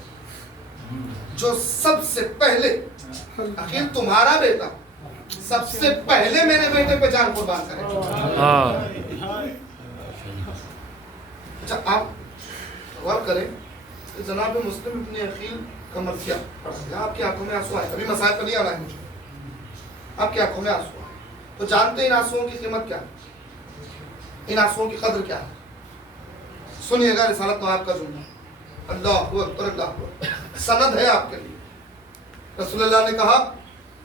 जो सबसे पहले, आखिर तुम्हारा बेटा सबसे पहले मेरे बेटे पे जान कुर्बान करेगा। अच्छा आप गौर करें कि जनाब मुस्लिम इब्न अकील का मरसिया आपकी आंखों में आंसू आए। अभी मसाइल पर नहीं आना है मुझे, आपकी आंखों में आंसू आए तो जानते हैं इन आंसुओं की कीमत क्या है, इन आंसुओं की कदर क्या है। सुनिएगा रिसालत नवाब का जुमला, अल्लाहु अकबर अल्लाहु अकबर, सनद है आपके लिए। रसूलुल्लाह ने कहा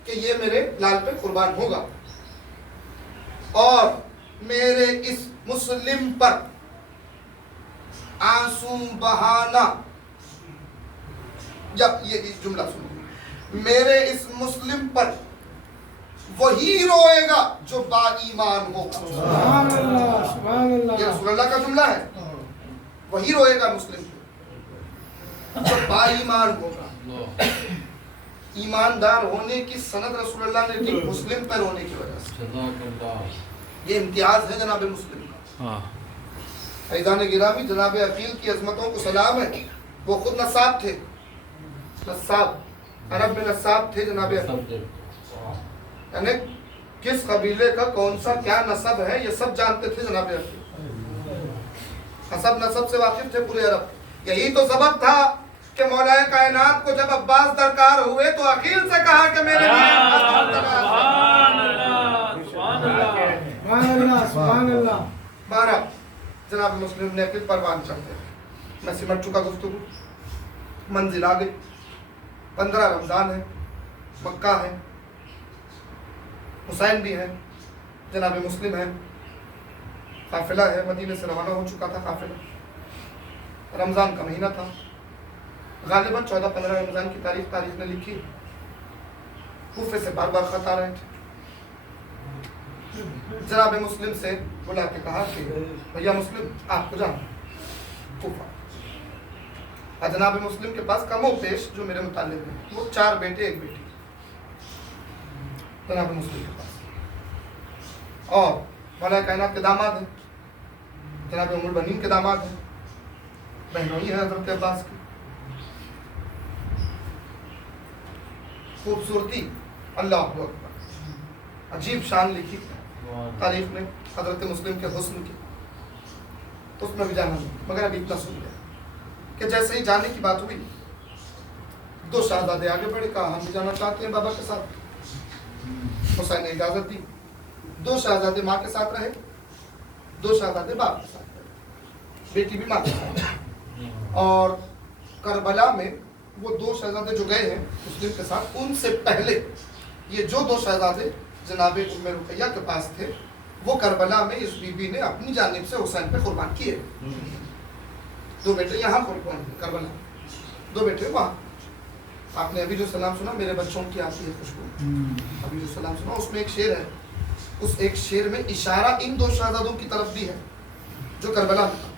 कि ये मेरे लाल पे कुर्बान होगा और मेरे इस मुस्लिम पर आंसू बहाना, जब ये इस जुमला सुनिए, मेरे इस मुस्लिम पर वही रोएगा जो बाईमान होगा। ये रसूलुल्लाह का जुमला है, वही रोएगा मुस्लिम जो बाईमान होगा। ईमानदार होने की सनद रसूलुल्लाह ने दी मुस्लिम पर रोने की वजह से। ये इम्तियाज है जनाब मुस्लिम का। फैज़ान गिरामी जनाब अकील की अजमतों को सलाम है। वो खुद नसाब थे, नसाब, अरब में नसाब थे जनाब अकील, यानी किस कबीले का कौन सा क्या नसब है ये सब जानते थे जनाब अकील, हसब नसब से वाकिफ थे पूरे अरब। यही तो सबब था कि मौलाए कायनात को जब अब्बास दरकार हुए तो अकील से कहा कि मेरे बारह जनाब मुस्लिम ने अकील परवान चढ़ते। मैं सिमट चुका गुफ्तगू, मंजिल आ गई। 15 रमज़ान है, मक्का है, हुसैन भी है, जनाब मुस्लिम है, काफिला है, मदीने से रवाना हो चुका था काफिला। रमज़ान का महीना था, गालिबन 14-15 रमज़ान की तारीख ने लिखी। कूफे से बार बार खत आ रहे थे। जनाब मुस्लिम से बुला के कहा कि भैया मुस्लिम आपको जाना कूफा। और जनाब मुस्लिम के पास कमो पेश जो मेरे मुतालिब है वो 4 बेटे 1 बेटी जनाब मुस्लिम के पास, और मौलाए कायनात के दामाद हैं, जनाब उम्मुल बनीन के दामाद हैं, बहनोई है हज़रत अब्बास की। खूबसूरती अल्लाह अकबर, अजीब शान लिखी तारीख में हज़रत मुस्लिम के हुस्न की, उसमें भी जाना नहीं, मगर अभी इतना सुन लिया कि जैसे ही जाने की बात हुई 2 शहजादे आगे बढ़े, कहा हम भी जाना चाहते हैं बाबा के साथ। हुसैन ने इजाज़त दी। 2 शहजादे माँ के साथ रहे, 2 शहजादे बाप के साथ रहे, बेटी भी माँ के साथ। और करबला में वो 2 शहजादे जो गए हैं मुस्लिम के साथ, उनसे पहले ये जो 2 शहजादे जनाब उम्मे रुकैया के पास थे, वो करबला में इस बीबी ने अपनी जानिब से हुसैन पे कुर्बान किए। 2 बेटे यहाँ कुर्बान करबला, 2 बेटे वहाँ। आपने अभी जो सलाम सुना, मेरे बच्चों की आती है खुशबू, अभी जो सलाम सुना उसमें एक शेर है, उस एक शेर में इशारा इन 2 शहजादों की तरफ भी है जो करबला में था।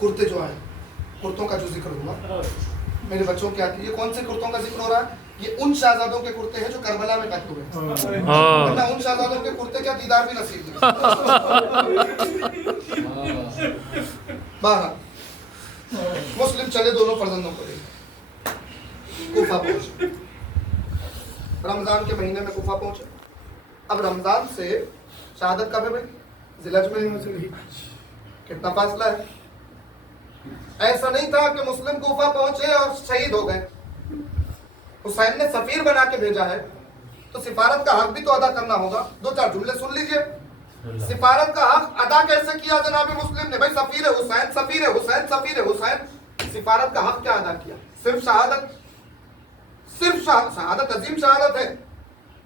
कुर्ते जो आए, कुर्तों का जो जिक्र हुआ, मेरे बच्चों की आती है, ये कौन से कुर्तों का जिक्र हो रहा है? ये उन शहजादों के कुर्ते हैं जो करबला में कत्ल हुए, वरना उन शहजादों के कुर्ते क्या दीदार भी नसीब नहीं। बाहर मुस्लिम चले दोनों फर्जंदों को लेकर कूफा पहुंचे। रमजान के महीने में कूफा पहुंचे। अब रमजान से शहादत कब है भाई? जिलहज में। कितना फासला है? ऐसा नहीं था कि मुस्लिम कूफा पहुंचे और शहीद हो गए। हुसैन ने सफीर बना के भेजा है तो सिफारत का हक भी तो अदा करना होगा। 2-4 जुमले सुन लीजिए। सिफारत का हक अदा कैसे किया जनाब मुस्लिम ने? भाई सफीर है हुसैन, सफीर है हुसैन, सफीर है हुसैन। सिफारत का हक क्या अदा किया? सिर्फ शहादत, सिर्फ शहादत अजीम शहादत है,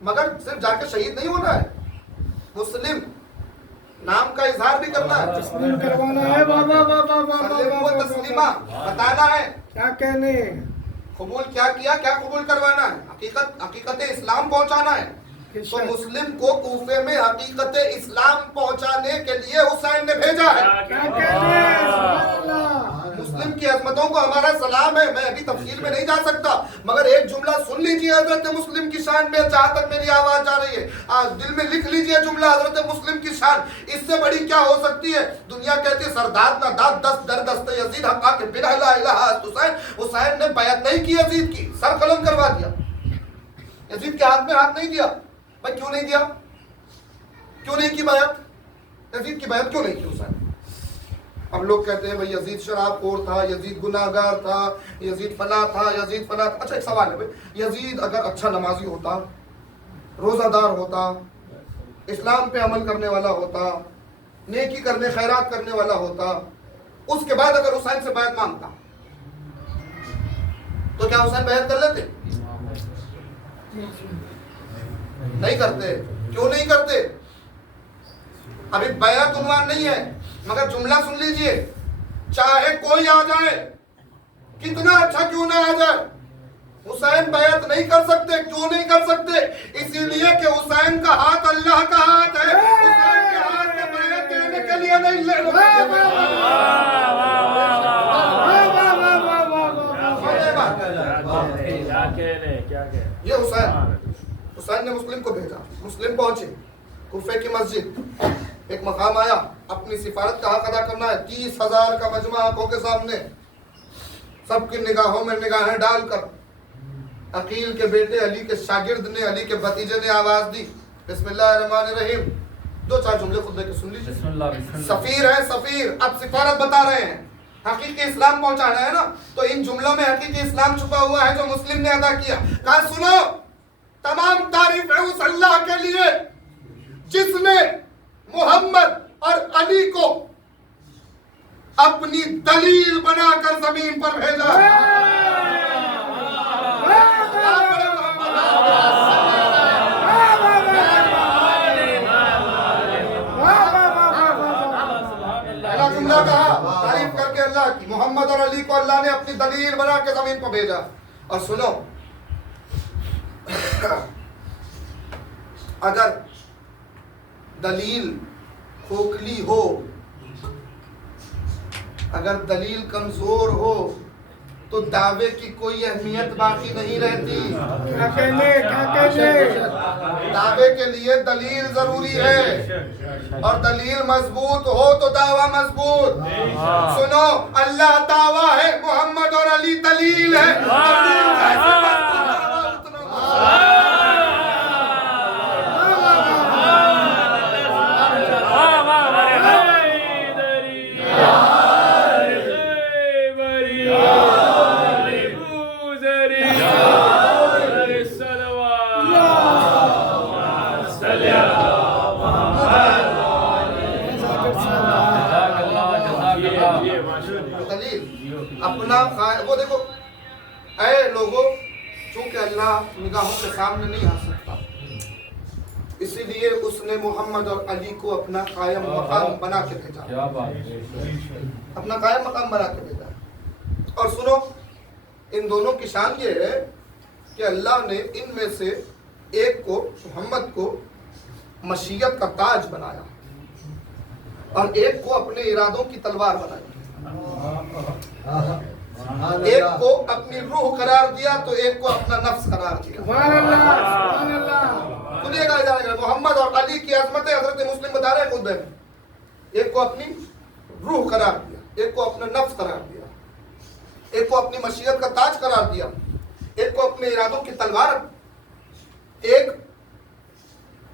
मगर सिर्फ जाके शहीद नहीं होना है, मुस्लिम नाम का इजहार भी करना है, तस्लीम करवाना है, तस्लीमा बताना है क्या कहने, कबूल क्या किया, क्या कबूल करवाना है, हकीकत इस्लाम पहुंचाना है। तो मुस्लिम को कूफे में हकीकत इस्लाम पहुंचाने के लिए हुसैन ने भेजा है। क्या कहने, मुस्लिम की अजमतों को हमारा सलाम है। मैं अभी तफसील में नहीं जा सकता, मगर एक जुमला सुन लीजिए हजरत मुस्लिम की शान में, जहां तक मेरी आवाज जा रही है दिल में लिख लीजिए जुमला हजरत मुस्लिम की शान। इससे बड़ी क्या हो सकती है? दुनिया कहती है सरदाद ना दाद दस्त दर दस्त यजीद हक़ा के बिना ला इलाहा हुसैन। हुसैन ने बैत नहीं की यजीद की, सर कलम करवा दिया। यजीद के हाथ में हाथ नहीं दिया। भाई क्यों नहीं दिया? क्यों नहीं की बैत? यजीद की बैत क्यों नहीं की हुसैन? हम लोग कहते हैं भाई यजीद शराबखोर था, यजीद गुनाहगार था, यजीद फला था, यजीद फला था। अच्छा एक सवाल है भाई, यजीद अगर अच्छा नमाजी होता, रोजादार होता, इस्लाम पे अमल करने वाला होता, नेकी करने खैरात करने वाला होता, उसके बाद अगर हुसैन से बैत मांगता तो क्या हुसैन बैत कर लेते? नहीं करते। क्यों नहीं करते? अभी बैत उन्वान नहीं है, मगर जुमला सुन लीजिए। चाहे कोई आ जाए, कितना अच्छा क्यों ना आ जाए, हुसैन बैत नहीं कर सकते। क्यों नहीं कर सकते? इसीलिए कि हुसैन का हाथ अल्लाह का हाथ है। हुसैन के हाथ में बैत देने के लिए नहीं ले ये हुसैन ने मुस्लिम को भेजा। मुस्लिम पहुंचे कूफे की मस्जिद, एक मकाम आया, اپنی سفارت کا حق ادا کرنا ہے. 30,000 کا مجمع آنکھوں کے سامنے, سب کی نگاہوں میں نگاہیں ڈال کر عقیل کے بیٹے علی کے شاگرد نے, علی کے بھتیجے نے آواز دی, بسم اللہ الرحمن الرحیم. 2-4 جملے خطبے کے سن لیجیے. سفیر ہے سفیر, اب سفارت بتا رہے ہیں, حقیقی اسلام پہنچانا ہے نا, تو ان جملوں میں حقیقی اسلام چھپا ہوا ہے جو مسلم نے ادا کیا. کہا سنو, تمام تعریف ہے اس اللہ کے لیے جس نے محمد اور علی کو اپنی دلیل بنا کر زمین پر بھیجا. پہلا جملہ کہا تعریف کر کے اللہ کی, محمد اور علی کو اللہ نے اپنی دلیل بنا کے زمین پر بھیجا. اور سنو, اگر دلیل کھوکھلی ہو, اگر دلیل کمزور ہو تو دعوے کی کوئی اہمیت باقی نہیں رہتی. کیا کہنے دعوے کے لیے دلیل ضروری ہے, اور دلیل مضبوط ہو تو دعویٰ مضبوط. سنو, اللہ دعویٰ ہے, محمد اور علی دلیل ہے. اپنا وہ دیکھو, اے لوگوں, چونکہ اللہ نگاہوں کے سامنے نہیں آ سکتا, اسی لیے اس نے محمد اور علی کو اپنا قائم مقام بنا کے بھیجا, اپنا قائم مقام بنا کے بھیجا. اور سنو, ان دونوں کی شان یہ ہے کہ اللہ نے ان میں سے ایک کو, محمد کو, مشیت کا تاج بنایا اور ایک کو اپنے ارادوں کی تلوار بنائی. ایک کو اپنی روح قرار دیا تو ایک کو اپنا نفس قرار دیا. سنیے گا, محمد اور علی کی عظمتیں حضرت مسلم بتا رہے ہیں خطبے میں. ایک کو اپنی روح قرار دیا, ایک کو اپنا نفس قرار دیا, ایک کو اپنی مشیت کا تاج قرار دیا, ایک کو اپنے ارادوں کی تلوار. ایک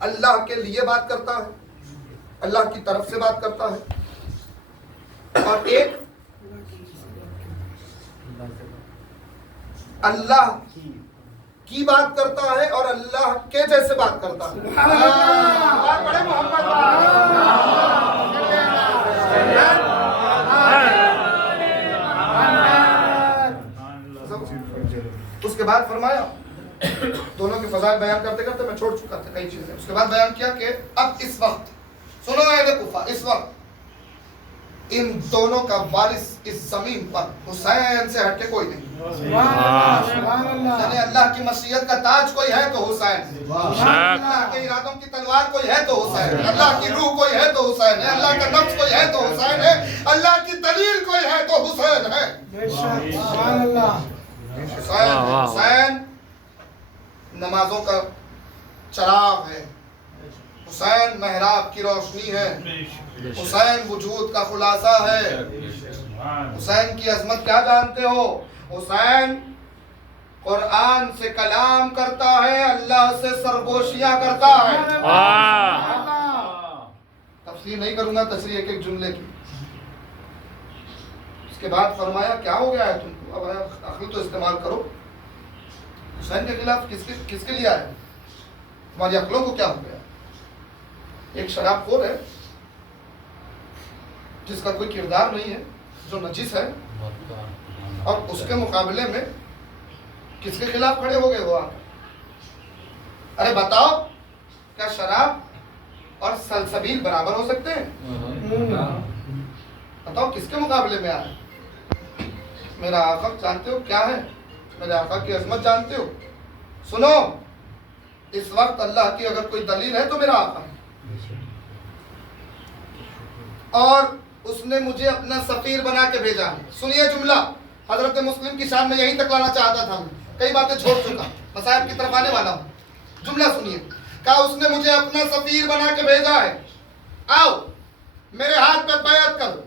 اللہ کے لیے بات کرتا ہے, اللہ کی طرف سے بات کرتا ہے, اور ایک اللہ کی بات کرتا ہے اور اللہ کے جیسے بات کرتا ہے. بات پڑھے محمد. اس کے بعد فرمایا, دونوں کے فضائل بیان کرتے کرتے میں چھوڑ چکا تھا کئی چیزیں. اس کے بعد بیان کیا کہ اب اس وقت سنو اہل کوفہ, اس وقت ان دونوں کا وارث اس زمین پر حسین سے ہٹ کے کوئی نہیں. یعنی اللہ کی مشیت کا تاج کوئی ہے تو حسین ہے, اللہ کے ارادوں کی تلوار کوئی ہے تو حسین ہے, اللہ کی روح کوئی ہے تو حسین ہے, اللہ کا نفس کوئی ہے تو حسین ہے, اللہ کی دلیل کوئی ہے تو حسین ہے. حسین نمازوں کا چراغ ہے, حسین محراب کی روشنی ہے, حسین وجود کا خلاصہ ہے. حسین کی عظمت کیا جانتے ہو؟ حسین قرآن سے کلام کرتا ہے, اللہ سے سرگوشیاں کرتا ہے. تفسیر نہیں کروں گا, تشریح ایک ایک جملے کی. اس کے بعد فرمایا کیا ہو گیا ہے تم کو, اب عقل تو استعمال کرو. حسین کے خلاف کس کے لیے آئے, تمہاری عقلوں کو کیا ہو گیا؟ ایک شراب خور ہے جس کا کوئی کردار نہیں ہے, جو نجس ہے, اور اس کے مقابلے میں کس کے خلاف کھڑے ہو گئے ہو آپ؟ ارے بتاؤ, کیا شراب اور سلسبیل برابر ہو سکتے ہیں؟ بتاؤ کس کے مقابلے میں آئے؟ میرا آقا جانتے ہو کیا ہے, میرے آقا کی عظمت جانتے ہو. سنو, اس وقت اللہ کی اگر کوئی دلیل ہے تو میرا آقا ہے, اور اس نے مجھے اپنا سفیر بنا کے بھیجا. سنیے جملہ, حضرت مسلم کی شان میں یہیں تک لانا چاہتا تھا, کئی باتیں چھوڑ چکا, مصائب کی طرف آنے والا ہوں. جملہ سنیے, کہا اس نے مجھے اپنا سفیر بنا کے بھیجا ہے. آؤ میرے ہاتھ پہ بیعت کرو.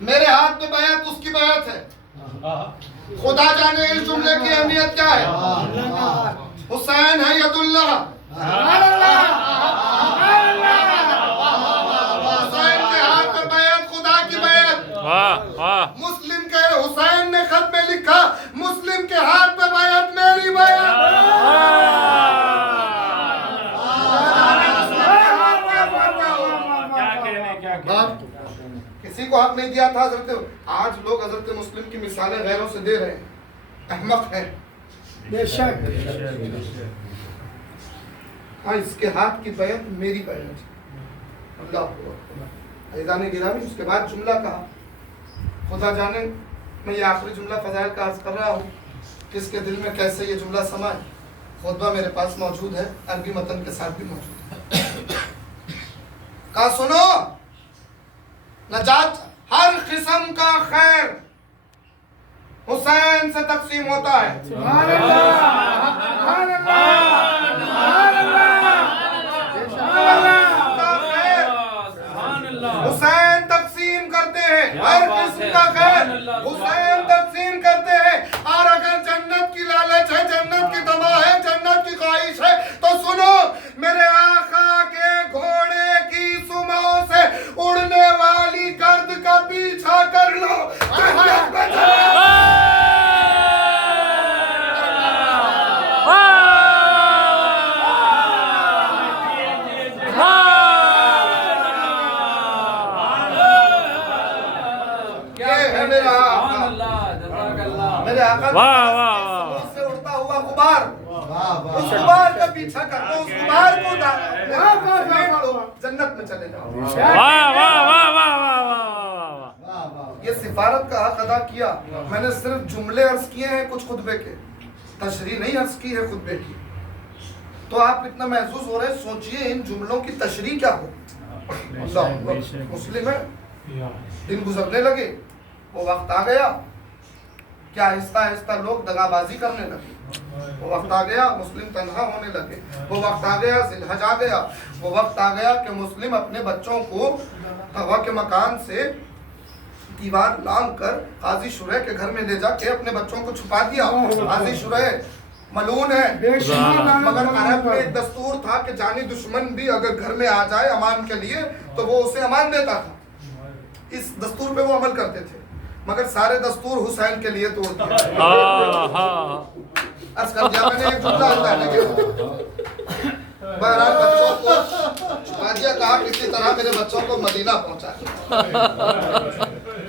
میرے ہاتھ پہ بیعت اس کی بیعت ہے. خدا جانے اس جملے کی اہمیت کیا ہے. حسین ہے ید اللہ. حسین کے ہاتھ پہ بیعت خدا کی بیعت. مسلم کے حسین نے خط میں لکھا مسلم کے ہاتھ پہ بیعت میری بیعت. کسی کو حق نہیں دیا تھا حضرت. آج لوگ حضرت مسلم کی مثالیں غیروں سے دے رہے ہیں. احمق ہے. بے شک. ہاں اس کے ہاتھ کی بیعت میری بیعت. اللہ عزیزان گرامی اس کے بعد جملہ کہا. خدا جانے میں یہ آخری جملہ فضائل کا عرض کر رہا ہوں کس کے دل میں کیسے یہ جملہ سمائے. خطبہ میرے پاس موجود ہے, عربی متن کے ساتھ بھی موجود ہے. کہا سنو, نجات ہر قسم کا خیر حسین سے تقسیم ہوتا ہے. سبحان اللہ, سبحان اللہ. حسین تقسیم کرتے ہیں. ہر قسم کا خیر حسین تقسیم کرتے ہیں. اور اگر جنت کی لالچ ہے, جنت کی طمع ہے, جنت کی خواہش ہے تو سنو, میرے آقا کے گھوڑے کی سموں سے اڑنے والی گرد کا پیچھا کر لو. جنت میں چلے. میرے آقا سے اڑتا ہوا غبار, اس غبار کا پیچھا کرنا, اس غبار کو جنت میں چلے جاؤ. یہ سفارت کا حق ادا کیا. میں نے صرف جملے عرض کیے ہیں کچھ خطبے کے, تشریح نہیں عرض کی ہے خطبے کی. تو آپ اتنا محسوس ہو رہے, سوچئے ان جملوں کی تشریح کیا ہو. مسلم ہے, دن گزرنے لگے, وہ وقت آ گیا کیا آہستہ آہستہ لوگ دغا بازی کرنے لگے. وہ وقت آ گیا مسلم تنہا ہونے لگے. وہ وقت آ گیا ذی الحج آ گیا. وہ وقت آ گیا کہ مسلم اپنے بچوں کو تغوا کے مکان سے دیوار لانگ کر قاضی شرح کے گھر میں لے جا کے اپنے بچوں کو چھپا دیا. قاضی شرح ملعون ہے, مگر عرب میں ایک دستور تھا کہ جانی دشمن بھی اگر گھر میں آ جائے امان کے لیے تو وہ اسے امان دیتا تھا. اس دستور پہ وہ عمل کرتے تھے, مگر سارے دستور حسین کے لیے توڑ دیے. عرض کر دیا میں نے ایک جملہ ہٹانے کے بہرحال بچوں کو چھپا دیا. کہا کسی طرح میرے بچوں کو مدینہ پہنچا دیا,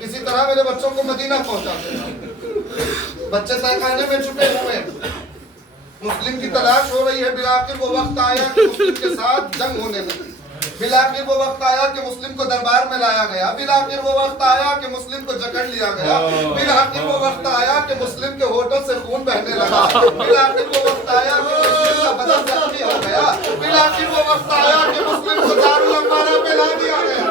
کسی طرح میرے بچوں کو مدینہ پہنچا دیا. بچے تہ خانے میں چھپے ہوئے ہیں, مسلم کی تلاش ہو رہی ہے. بالآخر وہ وقت آیا کہ مسلم کے ساتھ جنگ ہونے لگی. بالآخر وہ وقت آیا کہ مسلم کو دربار میں لایا گیا. بالآخر وہ وقت آیا کہ مسلم کو جکڑ لیا گیا. بالآخر وہ وقت آیا کہ مسلم کے ہونٹوں سے خون بہنے لگا. بالآخر وہ وقت آیا کہ مسلم کا بدن زخمی ہو گیا. بالآخر وہ وقت آیا کہ مسلم کو دارالمبارہ پہ لا دیا گیا.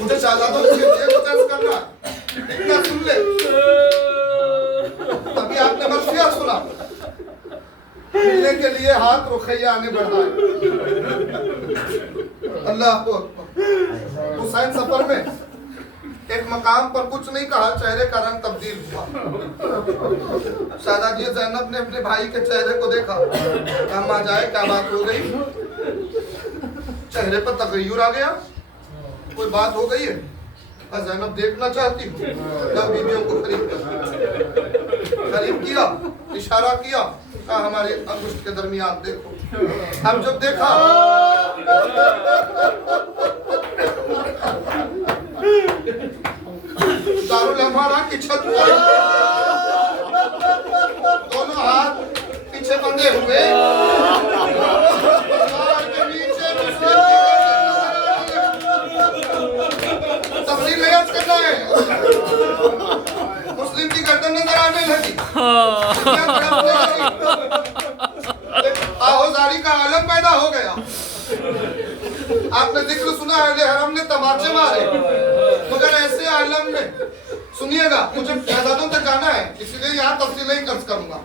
مجھے شہزادوں کے لیے کچھ عرض کرنا, اتنا سن لے. ابھی آپ نے مرثیہ سنا, ملنے کے لیے ہاتھ رخیہ نے بڑھائے. اللہ کو حسین سفر میں ایک مقام پر کچھ نہیں کہا, چہرے کا رنگ تبدیل ہوا. شہزادی زینب نے اپنے بھائی کے چہرے کو دیکھا, کہا ماں جائے کیا بات ہو گئی. چہرے پر تغیر آ گیا, کوئی بات ہو گئی ہے. زینب دیکھنا چاہتی ہوں. جب بیویوں کو قریب کیا, اشارہ کیا, کہا ہمارے انگشت کے درمیان دیکھو. اب جب دیکھا دارالمبارہ کی چھت پر دونوں ہاتھ پیچھے بندھے ہوئے, تفریح میں عرض کرنا ہے, مسلم کی گردن نظر آنے لگی. آہوزاری کا عالم پیدا ہو گیا. آپ نے ذکر سنا اہل حرم نے تماچے مارے, مگر ایسے عالم میں سنیے گا, مجھے شہزادوں تک جانا ہے اس لیے یہاں تفصیل نہیں عرض کروں گا.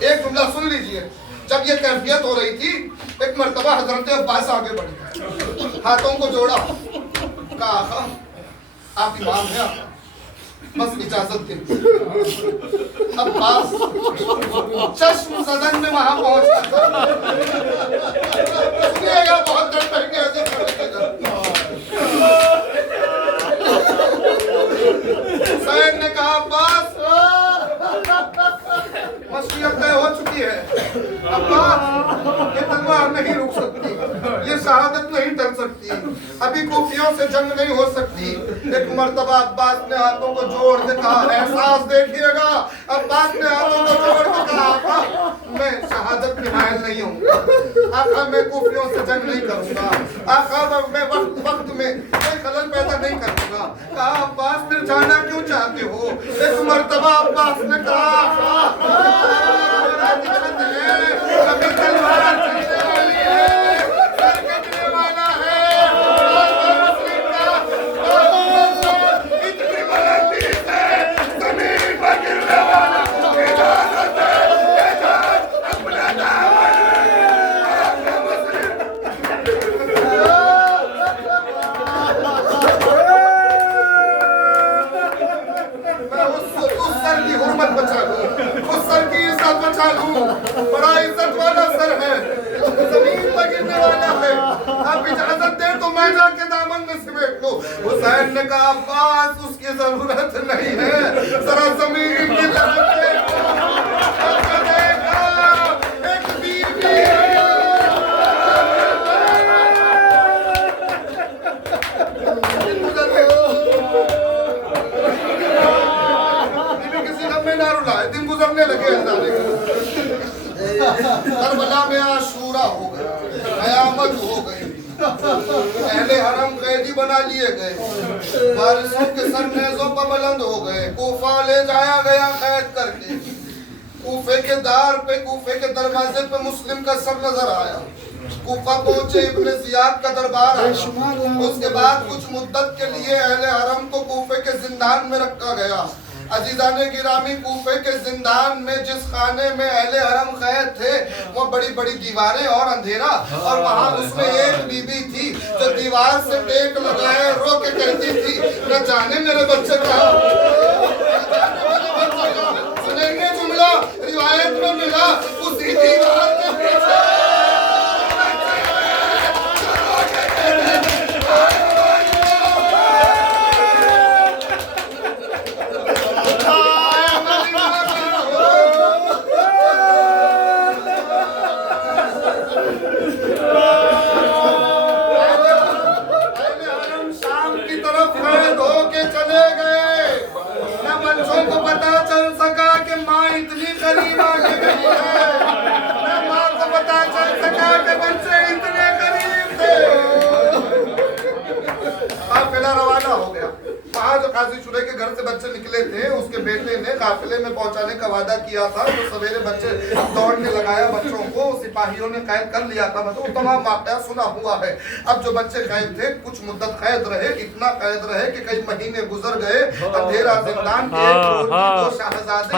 ایک جملہ سن لیجئے. جب یہ کیفیت ہو رہی تھی ایک مرتبہ حضرت عباس آگے بڑھ گئے، ہاتھوں کو جوڑا، کہا آقا آپ امام ہیں آقا، بس اجازت دیں۔ عباس چشم زدن میں وہاں پہنچ گیا، سنیے گا بہت دیر پہلے ایسے پڑھے گا۔ حسین نے کہا عباس مشیت طے ہو چکی ہے، عباس یہ تلوار نہیں رک سکتی، یہ شہادت نہیں ٹل سکتی، ابھی کوفیوں سے جنگ نہیں ہو سکتی۔ ایک مرتبہ عباس نے ہاتھوں کو جوڑ کے کہا، احساس دیکھیے گا، عباس نے ہاتھوں کو جوڑ کے کہا آقا میں شہادت میں حائل نہیں ہوں گا، آقا میں کوفیوں سے جنگ نہیں کروں گا، آقا میں وقت میں کوئی خلل پیدا نہیں کروں گا۔ کہا عباس پھر جانا کیوں چاہتے ہو؟ ایک مرتبہ عباس نے کہا ابھی تلوار چلنے والی ہے، سر کٹنے والا ہے، مسلم کا اتنی بلندی سے زمین پر گرنے والا، اجازت ہے اپنا دامن اس سر کی حرمت بچا لوں، اس سر کی عزت بچا لوں، بڑا عزت والا سر ہے، زمین پر گرنے والا ہے، آپ اجازت دیں تو میں جا کے دامن میں سمیٹ لوں۔ حسین نے کہا عباس اس کی ضرورت نہیں ہے، ذرا زمین کی طرف دیکھو، اب دیکھا ایک بیوی دن گزرنے لگے ہزارے کربلا میں عاشورہ ہو گیا، قیامت ہو گئی، اہل حرم قیدی بنا لیے گئے، وارثوں کے سر نیزوں پر بلند ہو گئے، کوفہ لے جایا گیا قید کر کے، کوفے کے دار پہ، کوفے کے دروازے پہ مسلم کا سر نظر آیا، کوفہ پہنچے، ابن زیاد کا دربار آیا، اس کے بعد کچھ مدت کے لیے اہل حرم کو کوفے کے زندان میں رکھا گیا۔ عزیزان گرامی کوفے کے زندان میں جس خانے میں اہل حرم قید تھے وہ بڑی بڑی دیواریں اور اندھیرا، اور وہاں اس میں ایک بی بی تھی جو دیوار سے ٹیک لگائے رو کے کہتی تھی نہ جانے میرے بچے کہاں، سنیں گے جملہ روایت میں ملا اسی دیوار کے پیچھے روانہ ہو گیا۔ وہاں جو قاضی شرح کے گھر سے بچے نکلے تھے اس کے بیٹے نے قافلے میں پہنچانے کا وعدہ کیا تھا، تو سویرے بچے دوڑنے لگایا بچوں کو، سپاہیوں نے قید کر لیا تھا، وہ تمام واقعہ سنا ہوا ہے۔ اب جو بچے قید تھے کچھ مدت قید رہے، اتنا قید رہے کہ کئی مہینے گزر گئے، اندھیرا زندان، ایک روز کی دو شہزادے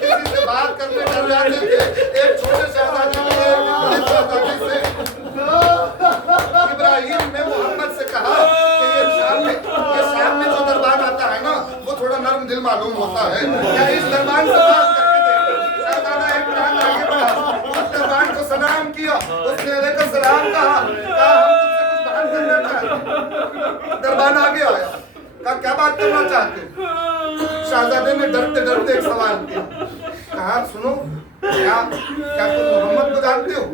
کسی سے بات کرنے ڈر جاتے تھے، ایک چھوٹے شہزادے سے ابراہیم نے محمد سے کہا کہ یہ شام میں جو دربان آتا ہے نا وہ تھوڑا نرم دل معلوم ہوتا ہے، کیا اس دربان سے بات کر کے دیکھ۔ شہزادہ ابراہیم آگے بڑھا، اس دربان کو سلام کیا، اس نے علیہ السلام کہا ہم تجھ سے کچھ بات کرنا چاہتے ہیں۔ دربان آگے آیا، کہا کیا بات کرنا چاہتے ہیں؟ شہزادے نے ڈرتے ڈرتے ایک سوال کیا، کہا سنو کیا تم محمد کو جانتے ہو؟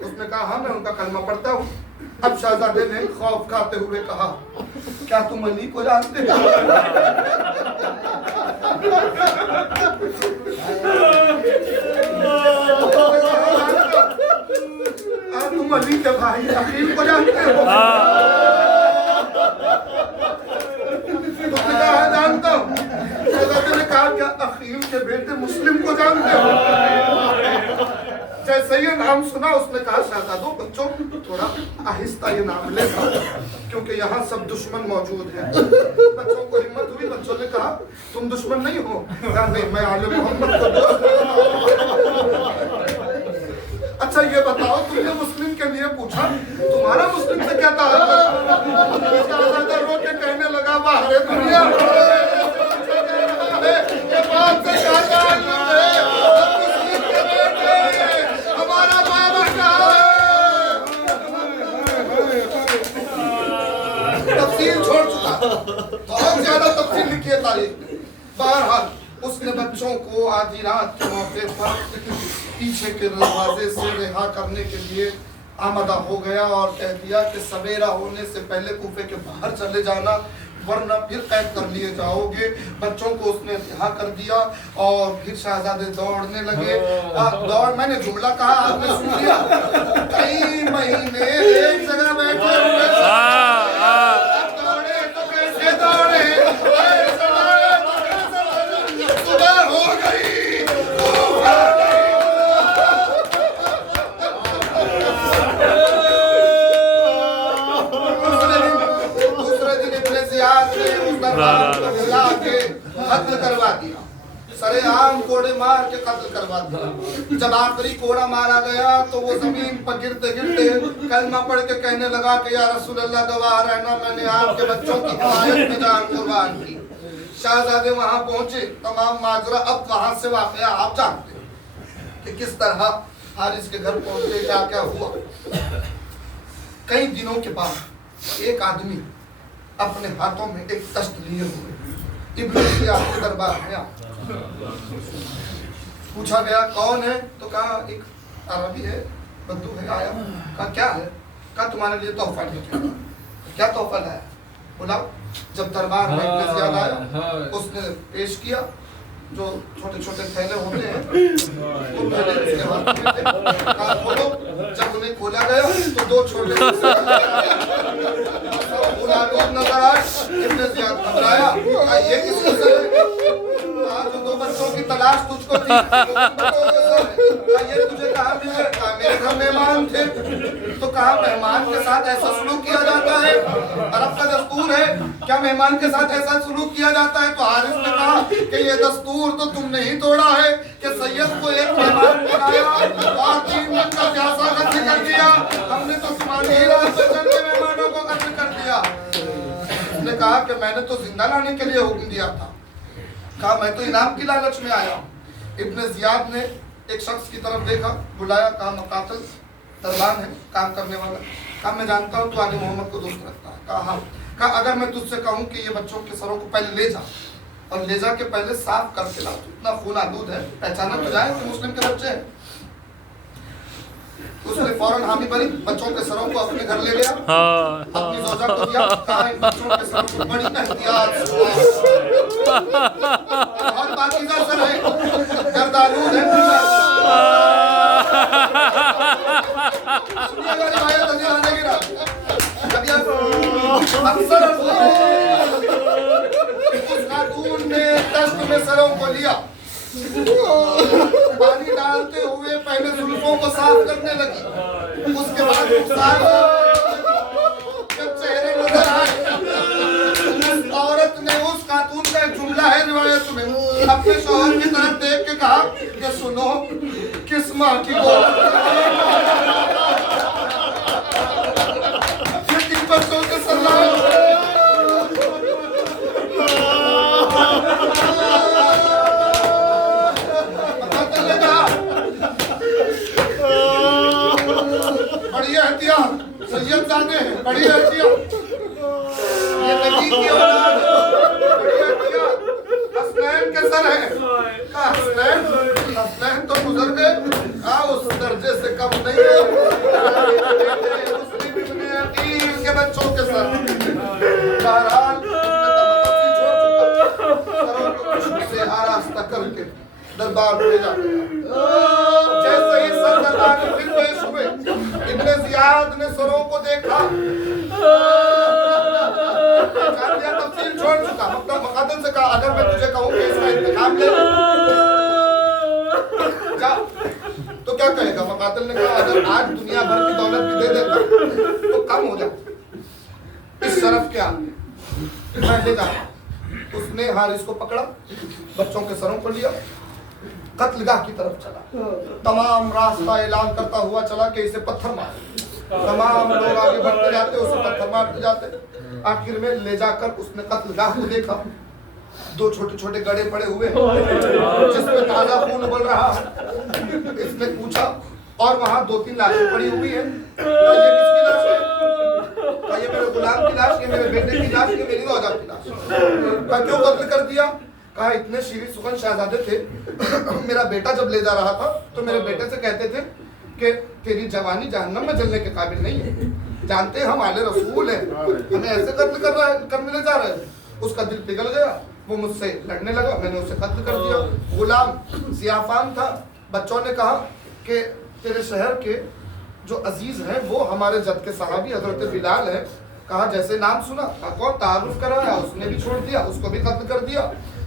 اس نے کہا ہاں میں ان کا کلمہ پڑھتا ہوں۔ اب شہزادے نے خوف کھاتے ہوئے کہا کیا تم علی کو جانتے ہو؟ تم علی کے بھائی عقیل کو جانتے ہو؟ تم نے کہا جانتا ہوں۔ شہزادے نے کہا کیا عقیل کے بیٹے مسلم کو جانتے ہو؟ जैसे ये नाम सुना उसने कहा शहजादों बच्चों थोड़ा आहिस्ता ये नाम लेना क्योंकि यहाँ सब दुश्मन मौजूद हैं। बच्चों को हिम्मत हुई, बच्चों ने कहा तुम दुश्मन नहीं हो? कहा नहीं, मैं आले मोहम्मद को अच्छा ये बताओ तुमने मुस्लिम के लिए पूछा, तुम्हारा मुस्लिम से क्या ताल्लुक? शहजादा रो के कहने लगा वाह रे दुनिया, ये बात से क्या ताल्लुक है? हमारा बाबा कहाँ है? तफसील छोड़ चुका, बहुत ज्यादा तफसील लिखी है तारीख में। बहरहाल उसने बच्चों को आधी रात के मौके पर पीछे के दरवाजे से रिहा करने के लिए आमदा हो गया और कह दिया कि सवेरा होने से पहले कूफे के बाहर चले जाना वरना फिर कैद कर लिए जाओगे। बच्चों को उसने रिहा कर दिया और फिर शहजादे दौड़ने लगे। दौड़, मैंने जुमला कहा आपने सुन लिया। कई महीने एक जगह बैठे हुए दौड़े तो कैसे दौड़े, सुबह हो गई। कत्ल करवा दिया, सरेआम कोड़े मार के कत्ल करवा दिया। जब आखिरी कोड़ा मारा गया तो वो जमीन पर गिरते गिरते कलमा पढ़ के कहने लगा कि या रसूल अल्लाह गवाह रहना मैंने आपके बच्चों की हिमायत में जान कुर्बान की। शहजादे वहां पहुंचे, तमाम माजरा अब वहां से वाकया आप जानते हैं कि किस तरह हारिस के घर पहुंचे, क्या क्या हुआ। कई दिनों के बाद एक आदमी अपने हाथों में एक तश्त लिए हुए इब्न ज़ियाद के दरबार में आया। पूछा गया कौन है, तो कहा एक अरबी है, बद्दू है, आया। कहा क्या है? कहा तुम्हारे लिए तोहफा लेके आया। क्या तोहफा लाया? बोला। जब दरबार में इब्न ज़ियाद आया उसने पेश किया, जो छोटे छोटे थैले होते हैं वो पहले उसके हाथ में थे। कहा खोलो। जब उन्हें खोला गया तो दो छोटे नजर आए। इब्न ज़ियाद घबराया, ये किसको है? जो दो बच्चों की तलाश तुझको थी, ये तुझे कहाँ मिले? मेरे घर मेहमान थे। तो कहा मेहमान के साथ ऐसा सलूक किया जाता है? अरब का दस्तूर है, क्या मेहमान के साथ ऐसा सलूक किया जाता है? तो हारिस ने कहा कि ये दस्तूर तो तुमने ही तोड़ा है कि सैयद को एक मेहमान बनाया और 3 दिन का प्यासा कत्ल कर दिया। हमने तो तुम्हारी ही रात में चलते मेहमानों को कत्ल कर दिया। उसने कहा कि मैंने तो जिंदा लाने के लिए हुक्म दिया था। कहा मैं तो इनाम की लालच में आया हूँ। इब्न ज़ियाद ने एक शख्स की तरफ देखा, बुलाया, कहा मकातल दरबान है, काम करने वाला। कहा मैं जानता हूँ तो आले मोहम्मद को दोस्त रखता है। कहा हाँ। कहा अगर मैं तुझसे कहूँ कि ये बच्चों के सरों को पहले ले जा और ले जा के पहले साफ करके ला, तो इतना खून आलूद है, पहचाना तो जाए कि मुस्लिम के बच्चे हैं। उसने फौरन हामी भरी, बच्चों के सरों को अपने घर ले गया, अपनी ज़ौजा को दिया। कहा इन बच्चों के सरों को बड़ी एहतियात से बहुत पाकीज़ा सर है, गर्दालूद है। सुनिएगा रिवायत नजर आने की रात। अक्सर उस खातून ने दस्त में सरों को लिया, पानी डालते हुए पहले जुल्फों को साफ करने लगी। उसके बाद जब चेहरे नजर आए, उस औरत ने, उस खातून का एक जुमला है रिवायत में, अपने शौहर की तरफ देख के कहा कि सुनो किस माँ की गोद बच्चों के सलाम। बड़ी एहतियात, सैयदजादे हैं, बड़ी एहतियात, ये नबी की औलाद है, बड़ी एहतियात। हसनैन के सर है। कहा हसनैन तो गुजर गए, उस दर्जे से कम नहीं है। मुस्लिम इब्न अकील के बच्चों के सर। बहरहाल से आरास्ता करके दरबार भेजा गया। जैसे ही सर दरबार में फिर पेश हुए, इब्न ज़ियाद ने सरों को देखा, तफसील छोड़ चुका। मुक़द्दम से कहा अगर मैं तुझे कहूँ कि इसका इंतकाम ले जा, तो तो क्या कहेगा? मुकातिल ने कहा अगर आज दुनिया भर की दौलत भी दे देता तो कम हो जाए इस शरफ के आगे। मैं ले जा, उसने हारिस को पकड़ा, बच्चों के सरों को लिया, कत्लगाह की तरफ चला। तमाम रास्ता ऐलान करता हुआ चला कि इसे पत्थर मारो। तमाम लोग आगे बढ़ते जाते, उसे पत्थर मारते जाते। आखिर में ले जाकर उसने कत्लगाह को देखा, 2 छोटे छोटे गड्ढे पड़े हुए जिसमें ताजा खून उबल रहा है। इसने पूछा और वहां 2-3 लाशें पड़ी हुई है, ये किसकी लाश है? ये मेरे गुलाम की लाश, ये मेरे बेटे की लाश, ये मेरी नौजवान की लाश। क्यों कत्ल कर दिया? कहा इतने शीरी सुखन शहजादे थे, मेरा बेटा जब ले जा रहा था तो मेरे बेटे से कहते थे कि तेरी जवानी जहन्नम में जलने के काबिल नहीं है, जानते हम आले रसूल हैं, हमें ऐसे कत्ल करने ले जा रहे हैं। उसका दिल पिघल गया, वो मुझसे लड़ने लगा, मैंने उसे कत्ल कर दिया। गुलाम जियाफान था। बच्चों ने कहा कि तेरे शहर के जो अजीज हैं वो हमारे जद के सहाबी हजरत बिलाल है। कहा जैसे नाम सुना, कौन? तारुफ कराया, उसने भी छोड़ दिया, उसको भी कत्ल कर दिया,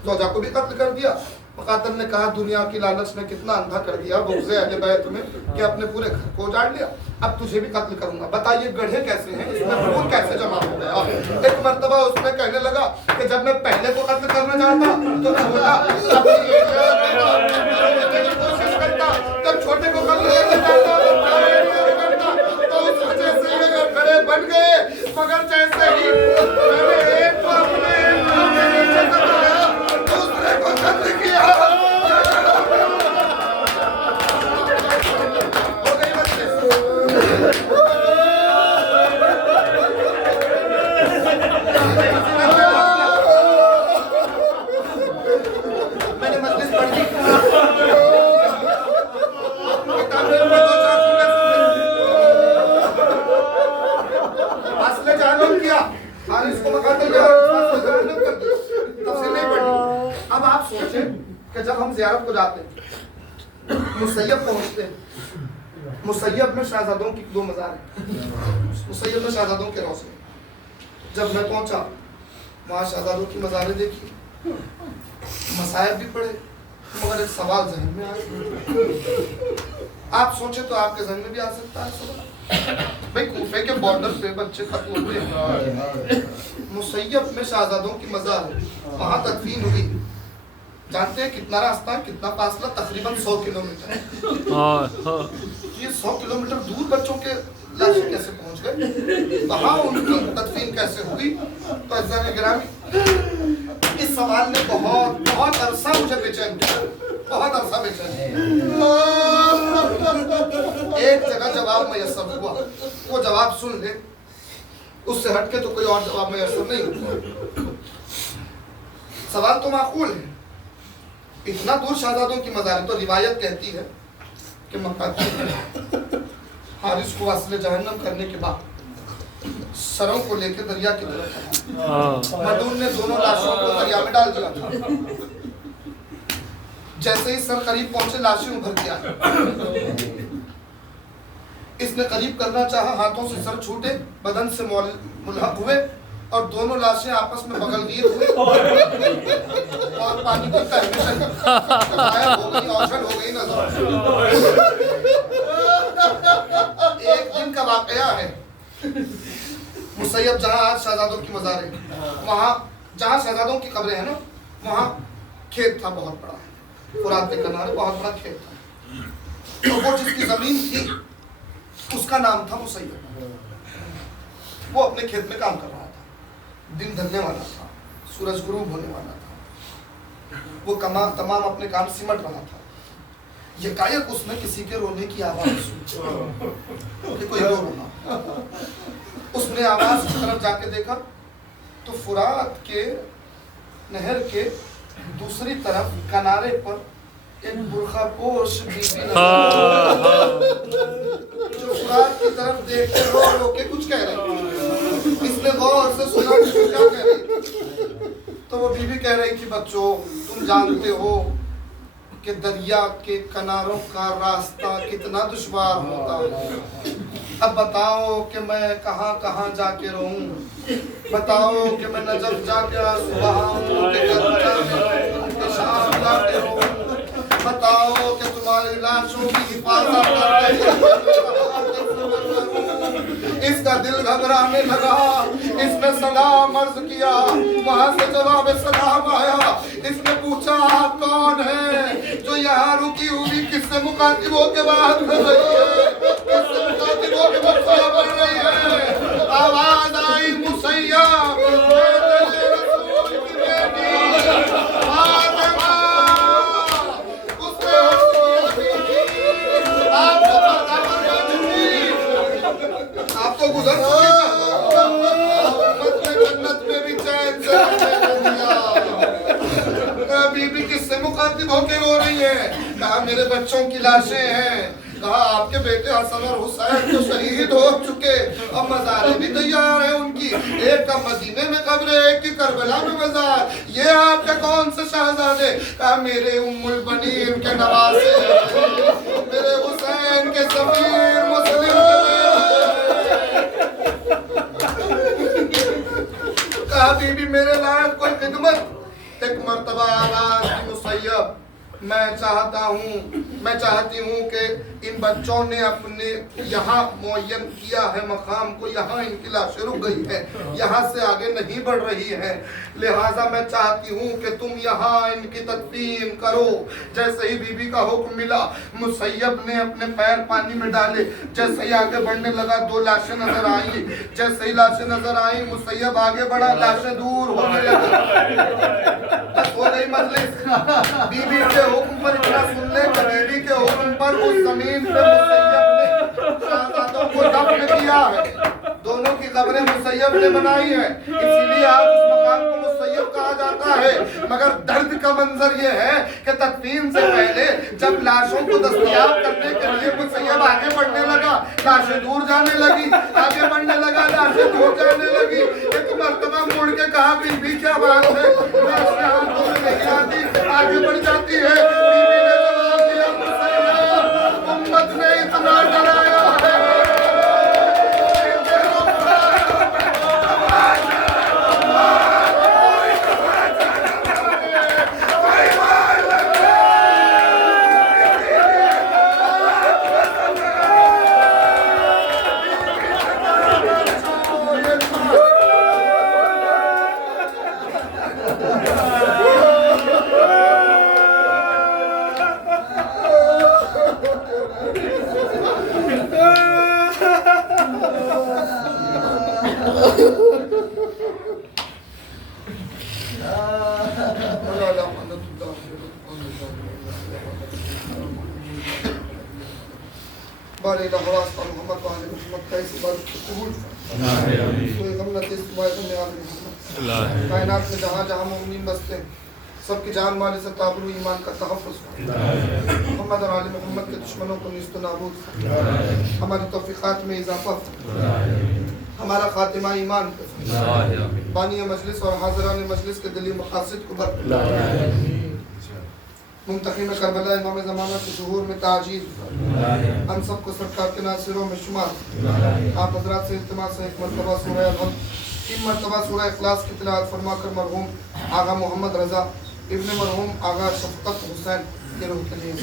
जोजा को भी कत्ल कर दिया। मुकातिल ने कहा दुनिया की लालच ने कितना अंधा कर दिया बुग़्ज़े अहले बैत में कि अपने पूरे घर को उजाड़ लिया। अब तुझे भी कत्ल करूंगा, बताइए गड्ढे कैसे हैं, इसमें खून कैसे जमा हो गया? एक मर्तबा उसने कहने लगा कि जब मैं पहले को कत्ल करने जाता तो छोटा कोशिश करता, जब छोटे को कत्ल करने जाता तो उस वजह से ये गड्ढे बन गए। मगर जैसे ही मैंने एक को अपने नीचे दबाया, दूसरे को कत्ल किया, हो गई मजलिस। मैंने मजलिस पढ़ ली, किताबें में 2-4 फासले जहन्नम किया, हारिस को मुकातिल ने फासले जहन्नम कर दिया, तफसीर नहीं पढ़ी। अब आप सोचें कि जब हम ज़ियारत को जाते हैं, मुसैयब पहुंचते हैं, मुसैयब में शहजादों की 2 मज़ार हैं, मुसैयब में शहजादों के रोज़े। जब मैं पहुंचा वहाँ शहजादों की मज़ारें देखी, मसायब भी पढ़े, मगर एक सवाल जहन में आया। आप सोचे तो आपके जहन में भी आ सकता है सवाल, भाई कूफे के बॉर्डर पे बच्चे खत्म हुए, मुसैयब में शहजादों की मज़ार है, वहाँ तदफीन हुई। जानते हैं कितना रास्ता है, कितना फासला? तकरीबन 100 किलोमीटर। ये 100 किलोमीटर दूर बच्चों के लाशें कैसे पहुंच गए, वहाँ उनकी तदफीन कैसे हुई? तो अज़ीज़ान गिरामी, इस सवाल ने बहुत अरसा मुझे बेचैन किया, बहुत अरसा बेचैन किया। एक जगह जवाब मयस्सर हुआ, वो जवाब सुन ले, उससे हटके तो कोई और जवाब मयस्सर नहीं हुआ। सवाल तो माकूल है, इतना दूर शहजादों की मज़ार। तो रिवायत कहती है कि मुकातिल हारिस को वास्ले जहन्नम करने के बाद सरों को लेकर दरिया की तरफ चला। मदून ने दोनों लाशों को दरिया में डाल दिया था। जैसे ही सर करीब पहुंचे, लाशें उभर के आई। इसने करीब करना चाहा, हाथों से सर छूटे, बदन से मुल्हक हुए और दोनों लाशें आपस में बगलगीर हुए और पानी की तह में गायब हो गई, औषध हो गई नजर। एक दिन का वाकया है, मुसैयब जहाँ आज शहजादों की मज़ार है, वहाँ जहाँ शहजादों की कब्रें हैं ना, वहाँ खेत था बहुत बड़ा, फुरात के किनारे बहुत बड़ा खेत था। तो वो जिसकी जमीन थी उसका नाम था मुसैयब। वो अपने खेत में काम कर रहा था, दिन ढलने वाला था, सूरज गुरूब होने वाला था, वो तमाम अपने काम सिमट रहा था। यकायक उसने किसी के रोने की आवाज़ सुनी कि कोई रो रहा। उसने आवाज़ की तरफ जाके देखा तो फुरात के नहर के दूसरी तरफ किनारे पर एक बुरखा पोश बीबी जो फुरात की तरफ देख के रो रो के कुछ कह रही। इसने गौर से सुना कि क्या कह रही। तो वो बीबी कह रही थी, बच्चों तुम जानते हो कि दरिया के किनारों का रास्ता कितना दुश्वार होता है। अब बताओ कि मैं कहाँ कहाँ जाके रहूं, बताओ कि मैं नजफ जाके सुबह शाम जाके रहूं, बताओ कि तुम्हारी लाशों की हिफाजत करते इसका दिल घबराने लगा। इसने सलाम अर्ज किया, वहां से जवाब सलाम आया। इसने पूछा आप कौन है जो यहाँ रुकी हुई किससे मुखातिबों के बात कर रही है, किससे मुखातिबों के बात कर रही है। आवाज आई मुसैयब आपको गुजर जन्नत में भी चैन से बीबी किससे मुखातिब होके रो रही है। कहा मेरे बच्चों की लाशें हैं। कहा आपके बेटे हसन और हुसैन तो शहीद हो चुके, अब मज़ारें भी तैयार हैं उनकी, एक का मदीने में कब्र है, एक की करबला में मज़ार। ये आपके कौन से शहजादे? कहा मेरे उम्मुल बनीन के नवासे, मेरे हुसैन के सफीर मुस्लिम के। कहा बीबी मेरे लायक कोई खिदमत? एक मर्तबा आवाज की मुसैयब मैं चाहती हूँ कि इन बच्चों ने अपने यहाँ मुअय्यन किया है मकाम को, यहाँ इनकी लाशें रुक गई है, यहाँ से आगे नहीं बढ़ रही है, लिहाजा मैं चाहती हूँ कि तुम यहाँ इनकी तदफीन करो। जैसे ही बीबी का हुक्म मिला, मुसैयब ने अपने पैर पानी में डाले। जैसे ही आगे बढ़ने लगा, दो लाशें नजर आई। जैसे ही लाशें नजर आई, मुसैयब आगे बढ़ा, लाशें दूर होने लगी। बस हो गई मजलिस। बीबी के हुक्म पर इतना सुन ले कि बीबी के हुक्म पर उस जमीन पे मुसैयब ने शहजादों को दफन किया है। दोनों की कब्रें मुसैयब ने बनाई है, इसीलिए आज उस मकाम को मुसैयब कहा जाता है। मगर दर्द का मंजर ये है कि तदफीन से पहले जब लाशों को दस्तयाब करने के लिए मुसैयब आगे बढ़ने लगा, लाशें दूर जाने लगी, आगे बढ़ने लगा, लाशें दूर जाने लगी। एक मर्तबा मुड़ के कहा बीबी क्या बात है, लाशें हाथों में नहीं आती, आगे बढ़ जाती है। बीबी ने जवाब दिया मुसैयब उम्मत ने इतना डराया है। कायनात में जहाँ जहाँ मोमिन बसते हैं सबकी जान माले से ताबरू ईमान का तहफ़्फ़ुज़ मोहम्मद और आले मोहम्मद के दुश्मनों को निस्त नाबूद, हमारी तौफ़ीक़ात में इजाफ़ा, हमारा खातिमा ईमान पे, बानी मजलिस और हाज़िरान मजलिस के दिली मक़ासिद को बर, मुंतक़िम करबला इमाम ज़माना के ज़ुहूर में ताजील, हम सबको सरकार के नासिरों में शुमार। आप हज़रात से इल्तिमास है एक मरतबा सूरह अल-हम्द, 3 मरतबा सूरह इखलास की तिलावत फरमाकर मरहूम आगा मोहम्मद रज़ा इब्न मरहूम आगा शफ़क़त हुसैन के रूह के लिए